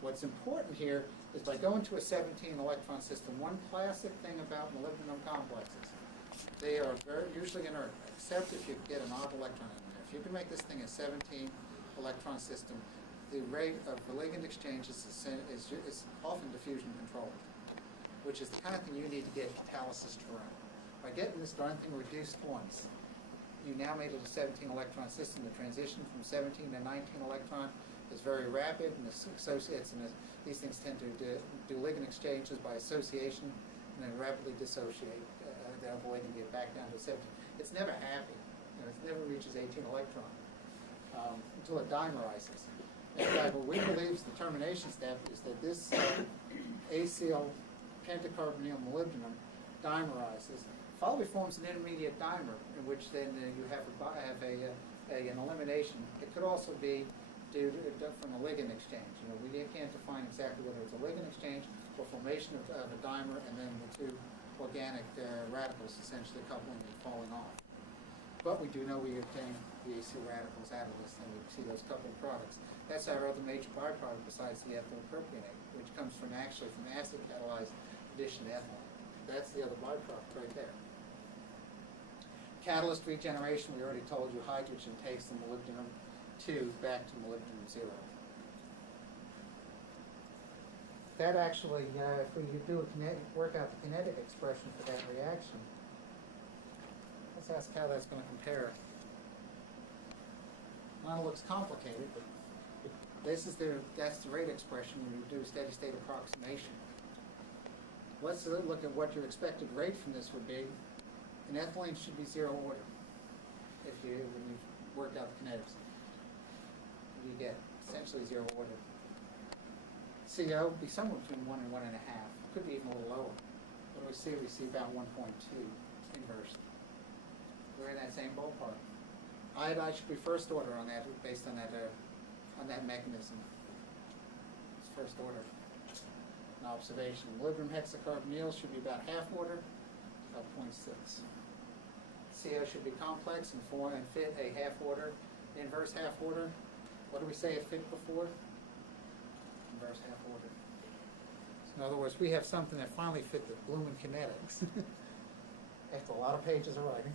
What's important here is by going to a 17-electron system, one classic thing about molybdenum complexes, they are usually inert, except if you get an odd electron in there. If you can make this thing a 17-electron system, the rate of the ligand exchanges is often diffusion controlled, which is the kind of thing you need to get catalysis to run. By getting this darn thing reduced once, you now made it a 17-electron system. The transition from 17 to 19 electron is very rapid and associates, and these things tend to do ligand exchanges by association and then rapidly dissociate, avoiding it back down to 17. It's never happy. It never reaches 18 electron until it dimerizes. In fact, what we believe is the termination step is that this acyl pentacarbonyl molybdenum dimerizes, finally forms an intermediate dimer, in which then you have an elimination. It could also be due to, from a ligand exchange. We can't define exactly whether it's a ligand exchange or formation of a dimer and then the two organic radicals essentially coupling and falling off. But we do know we obtain the acyl radicals out of this, and we see those coupled products. That's our other major byproduct besides the ethyl propionate, which comes from acid catalyzed addition to ethylene. That's the other byproduct right there. Catalyst regeneration, we already told you, hydrogen takes the molybdenum 2 back to molybdenum 0. That actually, if we do work out the kinetic expression for that reaction, let's ask how that's going to compare. Well, it looks complicated, but that's the rate expression when you do steady state approximation. Let's look at what your expected rate from this would be. And ethylene should be 0 order when you worked out the kinetics. You get essentially 0 order. CO would be somewhere between 1 and 1.5. Could be even a little lower. What do we see? We see about 1.2 inverse. We're in that same ballpark. Iodide should be first order on that, based on that mechanism. It's first order. An observation. Molybdenum hexacarbonyl should be about half order, about 0.6. CO should be complex and fit a half order, inverse half order. What do we say it fit before? Inverse half order. So in other words, we have something that finally fit the Bloom kinetics. After a lot of pages of writing.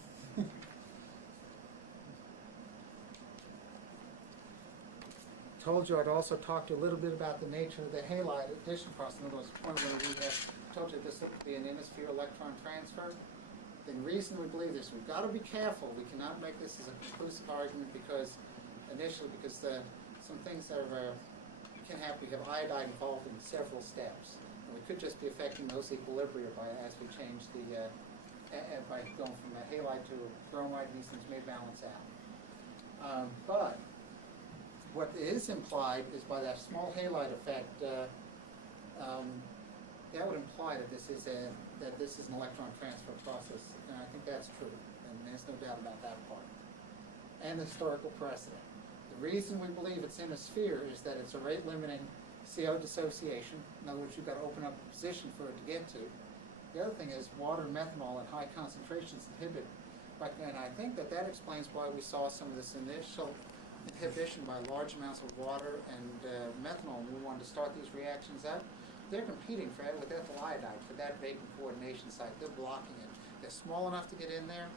Told you I'd also talk to you a little bit about the nature of the halide addition process. In other words, the point where we have told you this would be an inner-sphere electron transfer. The reason we believe this, we've got to be careful. We cannot make this as a conclusive argument because some things that can happen. We have iodide involved in several steps, and we could just be affecting those equilibria as we change by going from a halide to a bromide. These things may balance out, but what is implied is by that small halide effect, that would imply that this is an electron transfer process, and I think that's true, and there's no doubt about that part. And the historical precedent. The reason we believe it's in a sphere is that it's a rate-limiting CO dissociation. In other words, you've got to open up a position for it to get to. The other thing is water and methanol at high concentrations inhibit. And I think that explains why we saw some of this initial inhibition by large amounts of water and methanol when we wanted to start these reactions up. They're competing with ethyl iodide for that vacant coordination site. They're blocking it. They're small enough to get in there.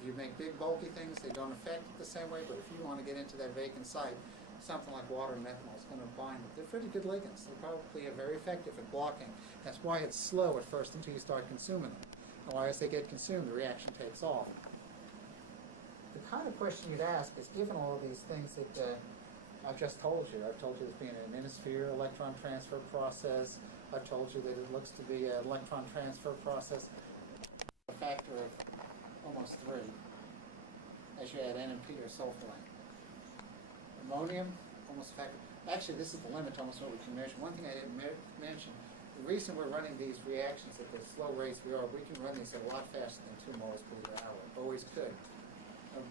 If you make big bulky things, they don't affect it the same way, but if you want to get into that vacant site, something like water and methanol is going to bind it. They're pretty good ligands. They probably are very effective at blocking. That's why it's slow at first until you start consuming them. And why as they get consumed, the reaction takes off. The kind of question you'd ask is, given all of these things that I've just told you, I've told you it's being an inner-sphere electron transfer process. I've told you that it looks to be an electron transfer process a factor of almost 3 as you add N and P or sulfolane. Ammonium, almost a factor. Actually, this is the limit to almost what we can measure. One thing I didn't mention, the reason we're running these reactions at the slow rates we can run these at a lot faster than 2 moles per liter hour. Always could.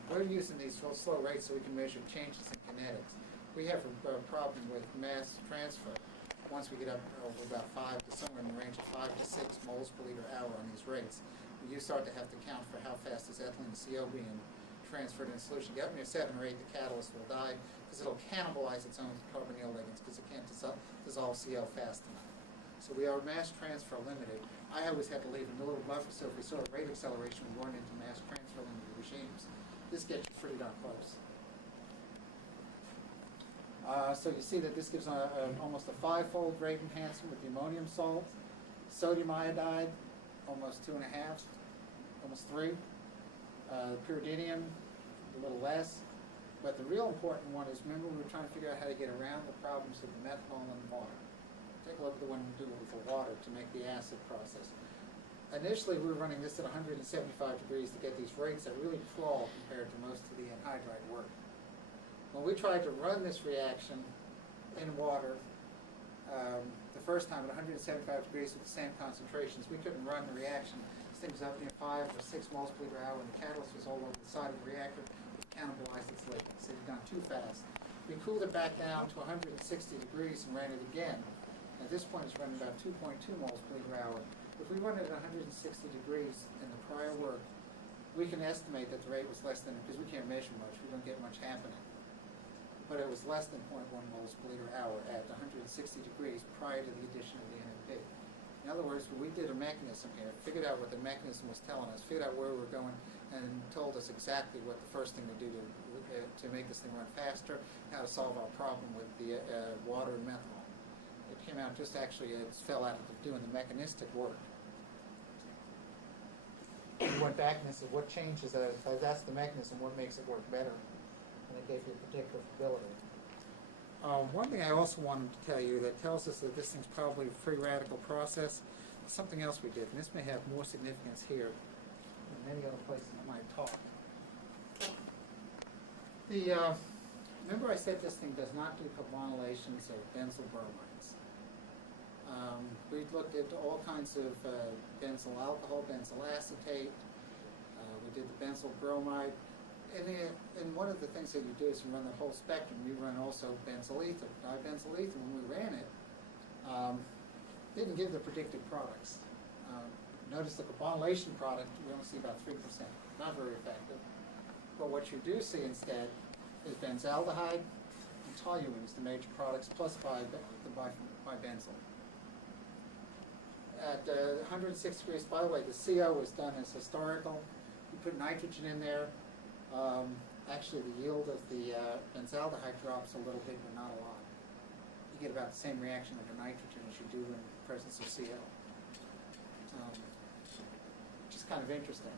We're using these slow rates so we can measure changes in kinetics. We have a problem with mass transfer once we get up over about 5 to somewhere in the range of 5 to 6 moles per liter hour on these rates. You start to have to count for how fast is ethylene and CO being transferred in solution. Get up near 7 or 8, the catalyst will die because it'll cannibalize its own carbonyl ligands because it can't dissolve CO fast enough. So we are mass transfer limited. I always had to leave a little buffer so if we saw a rate acceleration, we run into mass transfer limited regimes. This gets you pretty darn close. So you see that this gives almost a 5-fold rate enhancement with the ammonium salt. Sodium iodide, almost 2.5, almost 3. Pyridinium, a little less. But the real important one is, remember we were trying to figure out how to get around the problems of the methanol and water. Take a look at the one we do with the water to make the acid process. Initially, we were running this at 175 degrees to get these rates that really crawl compared to most of the anhydride work. When we tried to run this reaction in water, the first time at 175 degrees with the same concentrations, we couldn't run the reaction. This thing was up near 5 or 6 moles per liter hour, and the catalyst was all over the side of the reactor. It cannibalized its liquids. It had gone too fast. We cooled it back down to 160 degrees and ran it again. At this point, it's running about 2.2 moles per liter hour. If we run it at 160 degrees in the prior work, we can estimate that the rate was less than, because we can't measure much, we don't get much happening. But it was less than 0.1 moles per liter hour at 160 degrees prior to the addition of the NMP. In other words, we did a mechanism here, figured out what the mechanism was telling us, figured out where we were going, and told us exactly what the first thing to do to make this thing run faster, how to solve our problem with the water and methanol. It came out just actually, it fell out of doing the mechanistic work. We went back and said, what changes that? If that's the mechanism, what makes it work better? And it gave you a particular ability. One thing I also wanted to tell you that tells us that this thing's probably a free radical process is something else we did, and this may have more significance here than many other places in my talk. Remember I said this thing does not do carbonylations or benzyl bromides. We looked at all kinds of benzyl alcohol, benzyl acetate. We did the benzyl bromide. And one of the things that you do is you run the whole spectrum. You run also benzyl ether. Dibenzyl ether, when we ran it, didn't give the predicted products. Notice the carbonylation product, we only see about 3%. Not very effective. But what you do see instead is benzaldehyde and toluenes, the major products, plus bibenzyl. At 106 degrees, by the way, the CO was done as historical. You put nitrogen in there. Actually, the yield of the benzaldehyde drops a little bit, but not a lot. You get about the same reaction under nitrogen as you do in the presence of CO. Which is kind of interesting.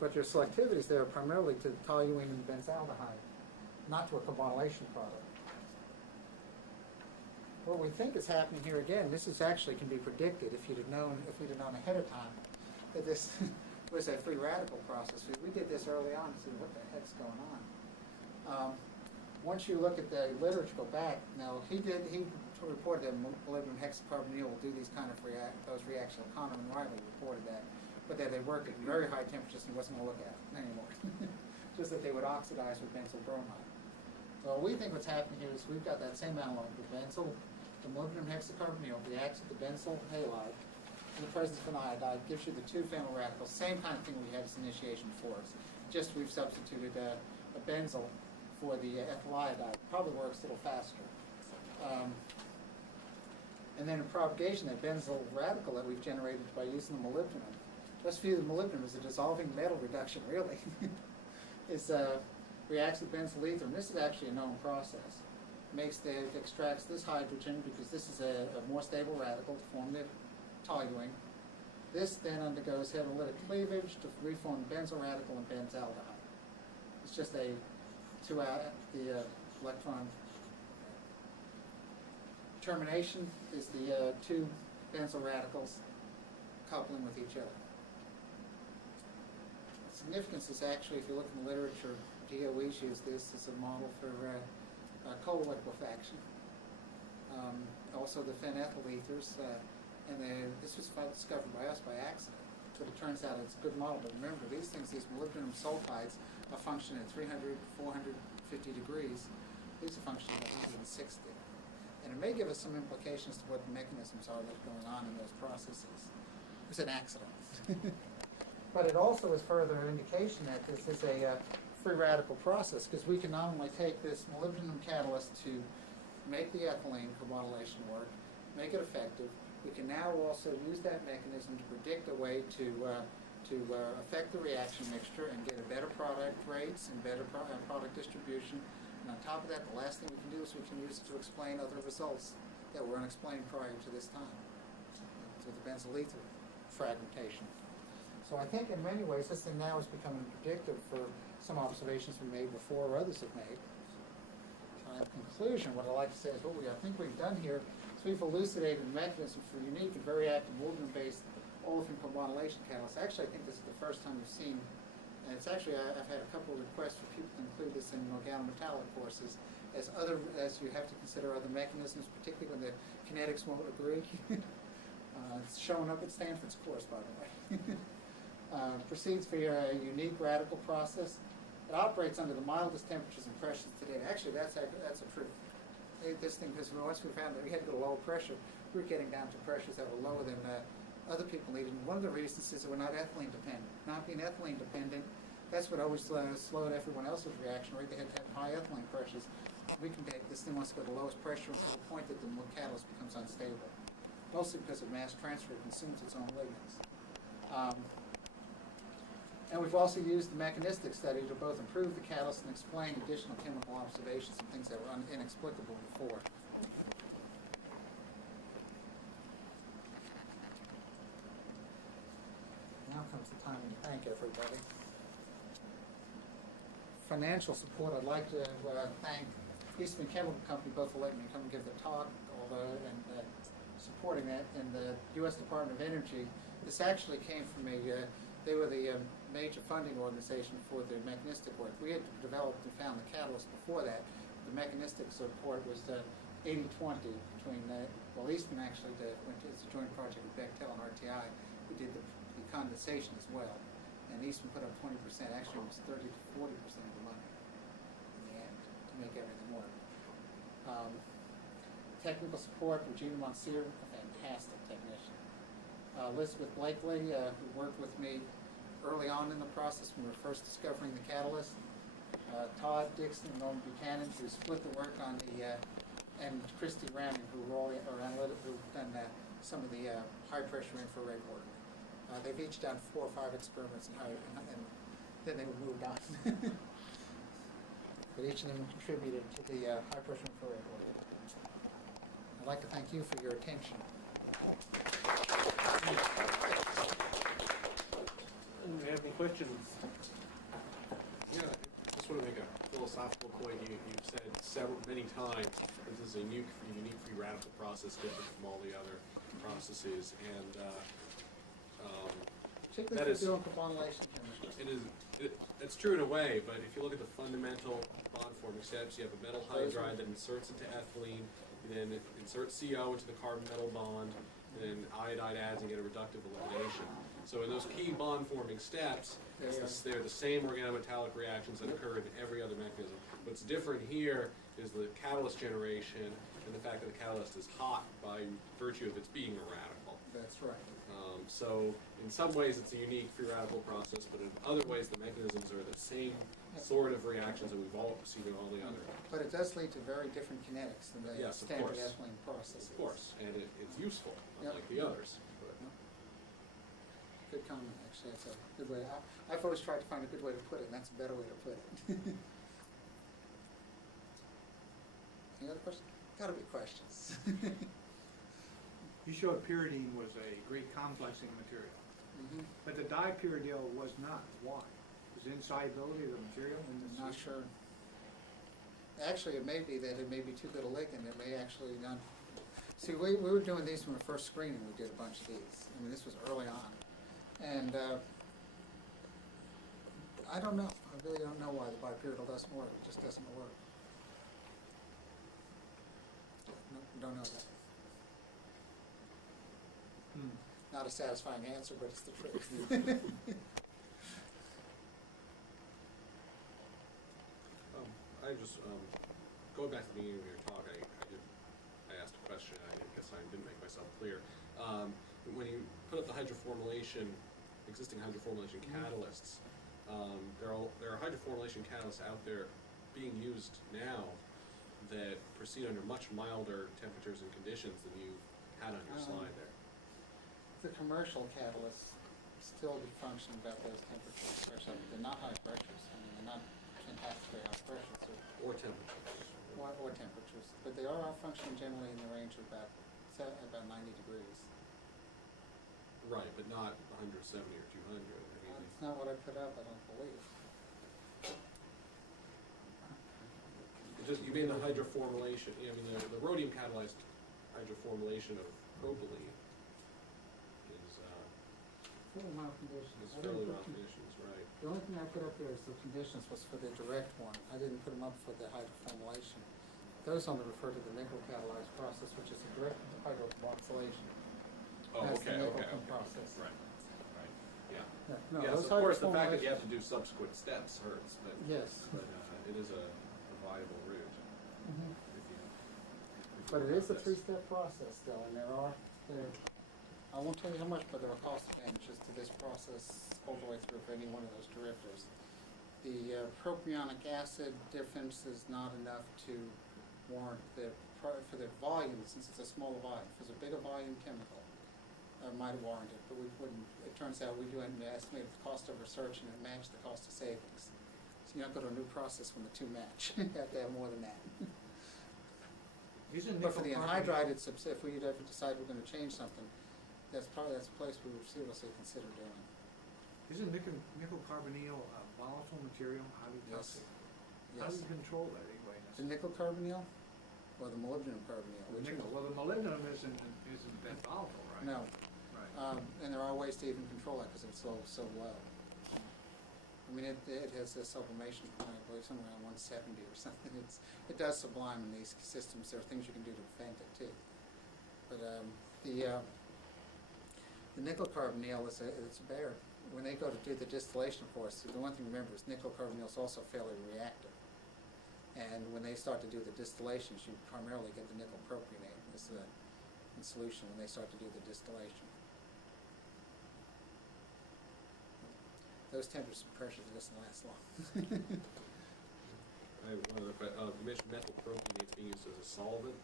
But your selectivities there are primarily to toluene and benzaldehyde, not to a carbonylation product. What we think is happening here again, this is actually can be predicted if we'd have known ahead of time that this was a free radical process. We did this early on and said, what the heck's going on? Once you look at the literature, go back, now he reported that molybdenum hexacarbonyl will do these kind of those reactions. Connor and Riley reported that, but that they work at very high temperatures and he wasn't going to look at it anymore. Just that they would oxidize with benzyl bromide. So we think what's happening here is we've got that same analog, the molybdenum hexacarbonyl reacts with the benzyl halide in the presence of an iodide, gives you the two phenyl radicals, same kind of thing we had as initiation before us. Just we've substituted a benzyl for the ethyl iodide. Probably works a little faster. And then in propagation, that benzyl radical that we've generated by using the molybdenum, just view the molybdenum as a dissolving metal reduction, really, reacts with benzyl ether, and this is actually a known process. It extracts this hydrogen because this is a more stable radical to form the toluene. This then undergoes hydrolytic cleavage to reform benzyl radical and benzaldehyde. It's just the electron termination is the two benzyl radicals coupling with each other. The significance is actually, if you look in the literature, DOE's used this as a model for coal liquefaction. Also the phenethyl ethers, this was discovered by us by accident, but it turns out it's a good model. But remember, these molybdenum sulfides are functioning at 300, 450 degrees. These are functioning at 160. And it may give us some implications to what the mechanisms are that are going on in those processes. It was an accident. But it also is further indication that this is a free radical process, because we can not only take this molybdenum catalyst to make the ethylene carbonylation work, make it effective, we can now also use that mechanism to predict a way to affect the reaction mixture and get a better product rates and better product distribution. And on top of that, the last thing we can do is we can use it to explain other results that were unexplained prior to this time, to the benzyl ether fragmentation. So I think in many ways, this thing now is becoming predictive for some observations we made before or others have made. In conclusion, what I'd like to say is I think we've done here is we've elucidated the mechanism for unique and very active movement-based olefin carbonylation catalysts. Actually, I think this is the first time we've seen, and it's actually, I've had a couple of requests for people to include this in organometallic courses as you have to consider other mechanisms, particularly when the kinetics won't agree. It's showing up at Stanford's course, by the way. Proceeds via a unique radical process. It operates under the mildest temperatures and pressures today. Actually, that's a truth. This thing, because once we found that we had to go to low pressure, we were getting down to pressures that were lower than other people needed. And one of the reasons is that we're not ethylene dependent. Not being ethylene dependent, that's what always slowed everyone else's reaction rate. They had to have high ethylene pressures. We can take this thing wants to go to the lowest pressure until the point that the catalyst becomes unstable. Mostly because of mass transfer, it consumes its own ligands. And we've also used the mechanistic study to both improve the catalyst and explain additional chemical observations and things that were inexplicable before. Now comes the time to thank everybody. Financial support, I'd like to thank Eastman Chemical Company both for letting me come and give the talk, and supporting that, and the U.S. Department of Energy. This actually came from they were the major funding organization for the mechanistic work. We had developed and found the catalyst before that. The mechanistic support was 80-20 between, Eastman actually it's a joint project with Bechtel and RTI. We did the condensation as well. And Eastman put up 20%, actually it was 30 to 40% of the money in the end to make everything work. Technical support, Regina Monsieur, a fantastic technician. Elizabeth Blakely, who worked with me early on in the process when we were first discovering the catalyst. Todd Dixon and Norman Buchanan, who split the work on and Christy Ramming, who've done some of the high pressure infrared work. They've each done 4 or 5 experiments and then they moved on. But each of them contributed to the high pressure infrared work. I'd like to thank you for your attention. Do we have any questions? Yeah, I just want to make a philosophical point. You've said many times that this is a unique free radical process different from all the other processes, and Particularly if you're doing carbonylation chemistry. It's true in a way, but if you look at the fundamental bond forming steps, you have a metal hydride that inserts into ethylene, you then insert CO into the carbon metal bond, and then iodide adds and get a reductive elimination. So in those key bond forming steps, they're the same organometallic reactions that occur in every other mechanism. What's different here is the catalyst generation and the fact that the catalyst is hot by virtue of its being a radical. That's right. So in some ways it's a unique free radical process, but in other ways the mechanisms are the same sort of reactions that we've all seen in all the other. But it does lead to very different kinetics than the standard ethylene process. Of course, and it's useful, unlike the others. Good comment, actually. That's a good way. I've always tried to find a good way to put it, and that's a better way to put it. Any other questions? Gotta be questions. You showed pyridine was a great complexing material, but the dipyridyl was not. Why? Was the insolubility of the material in the I'm not sure. Actually, it may be that it may be too good a ligand. It may actually not. See, we were doing these when we were first screening. We did a bunch of these. I mean, this was early on. And I don't know. I really don't know why the bipyridyl doesn't work. It just doesn't work. No, don't know that. Not a satisfying answer, but it's the truth. I just, going back to the beginning of your talk, I asked a question. I guess I didn't make myself clear. When you put up the existing hydroformylation catalysts, there are hydroformylation catalysts out there being used now that proceed under much milder temperatures and conditions than you had on your slide there. The commercial catalysts still function about those temperatures. They're not high pressures. I mean, they're not fantastically high pressures. Or temperatures. Or temperatures. But they are functioning generally in the range of about 90 degrees. Right, but not 170 or 200. I mean, That's not what I put up, I don't believe. you mean the hydroformylation, I mean, the rhodium catalyzed hydroformylation of propylene is Fairly mild conditions. I fairly didn't mild put- conditions, right? The only thing I put up there is the conditions was for the direct one. I didn't put them up for the hydroformylation. Those only refer to the nickel catalyzed process, which is a direct hydrocarboxylation. Oh, That's the okay, nickel okay, okay. process. Right, right, yeah. No, Yes, those of course, the fact that you hydroformylation- have to do subsequent steps hurts, but, Yes. it is a viable route. Mhm. if you- if you But it have is a this. three-step process still, and I won't tell you how much, but there are cost advantages to this process all the way through for any one of those derivatives. The propionic acid difference is not enough to warrant for the volume, since it's a smaller volume. If it's a bigger volume chemical, might warrant it, but we wouldn't. It turns out we do estimate the cost of research and it matched the cost of savings. So you don't go to a new process when the two match. You have to have more than that. Isn't But for the nickel anhydride, if we ever decide we're gonna change something, that's a place we would seriously consider doing. Isn't nickel carbonyl a volatile material, highly Yes. toxic? How do Yes. you control that anyway? The nickel carbonyl, or the molybdenum carbonyl? The which nickel, well, the molybdenum isn't that volatile, right? No, Right. and there are ways to even control that because it's so low. I mean, it has a sublimation point, I believe, somewhere around 170 or something. It does sublime in these systems. There are things you can do to prevent it too. But the nickel carbonyl it's a bear. When they go to do the distillation, of course, the one thing to remember is nickel carbonyl is also fairly reactive. And when they start to do the distillations, you primarily get the nickel propionate in solution when they start to do the distillation. Those temperature pressures doesn't last long. I have one other question. You mentioned methyl propionate being used as a solvent.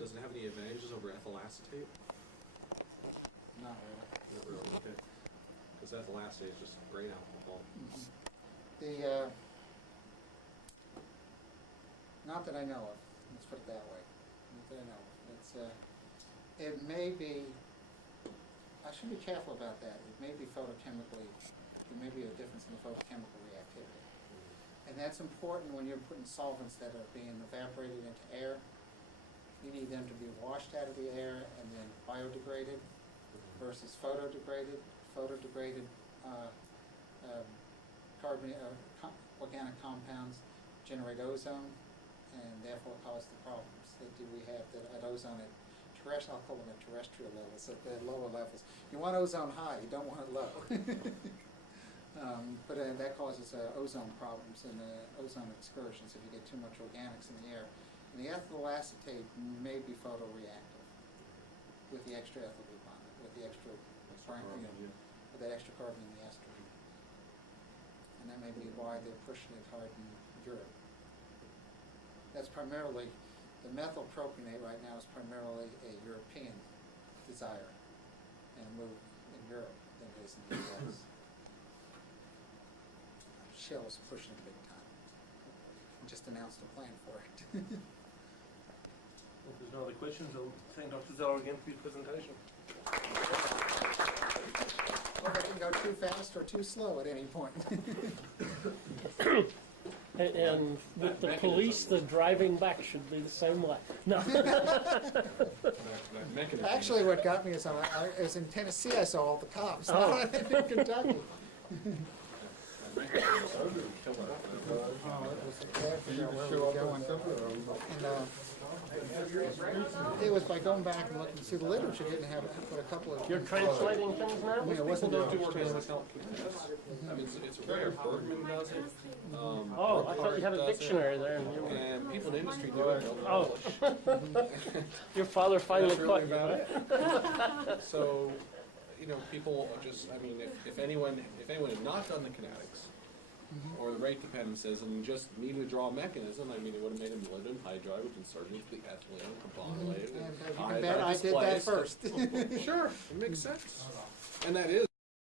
Does it have any advantages over ethyl acetate? Not really. Not really, okay. Because ethyl acetate is just great alcohol. The, not that I know of, let's put it that way, not that I know of. It's, it may be, I should be careful about that. It may be photochemically, there may be a difference in the photochemical reactivity. And that's important when you're putting solvents that are being evaporated into air. You need them to be washed out of the air and then biodegraded versus photodegraded. Photodegraded organic compounds generate ozone and therefore cause the problems that we have at ozone at terrestrial, I'll call them at terrestrial levels, at the lower levels. You want ozone high, you don't want it low. But that causes ozone problems and ozone excursions if you get too much organics in the air. And the ethyl acetate may be photoreactive with the extra ethyl group on it, with the extra carbon, with that extra carbon in the ester. And that may be why they're pushing it hard in Europe. That's primarily, the methyl propionate right now is primarily a European desire and a move in Europe than it is in the US. Shell's pushing it big time. Just announced a plan for it. If there's no other questions, I'll thank Dr. Zoellner again for his presentation. Or they can go too fast or too slow at any point. And with the police, the driving back should be the same way. No. Mechanism. Actually, what got me is is in Tennessee I saw all the cops, Oh. not in Kentucky. It was by going back and looking, see the literature didn't have it, but a couple of. You're translating things now? I mean, it People wasn't don't do demonstrated. organic alchemy tests. I mean, it's rare. Bergman does it. Oh, I thought you had a dictionary there. And you were, And people in industry do it. oh. Your father finally That's caught really you, about right? it. So, you know, people just, I mean, if anyone had not done the kinetics, or the rate dependencies, and just needed to draw a mechanism, I mean, it would have made a molybdenum hydride, which inserted into the ethylene, carbonylated, And you and can bet I did that displaced. first. Sure, it makes sense. And that is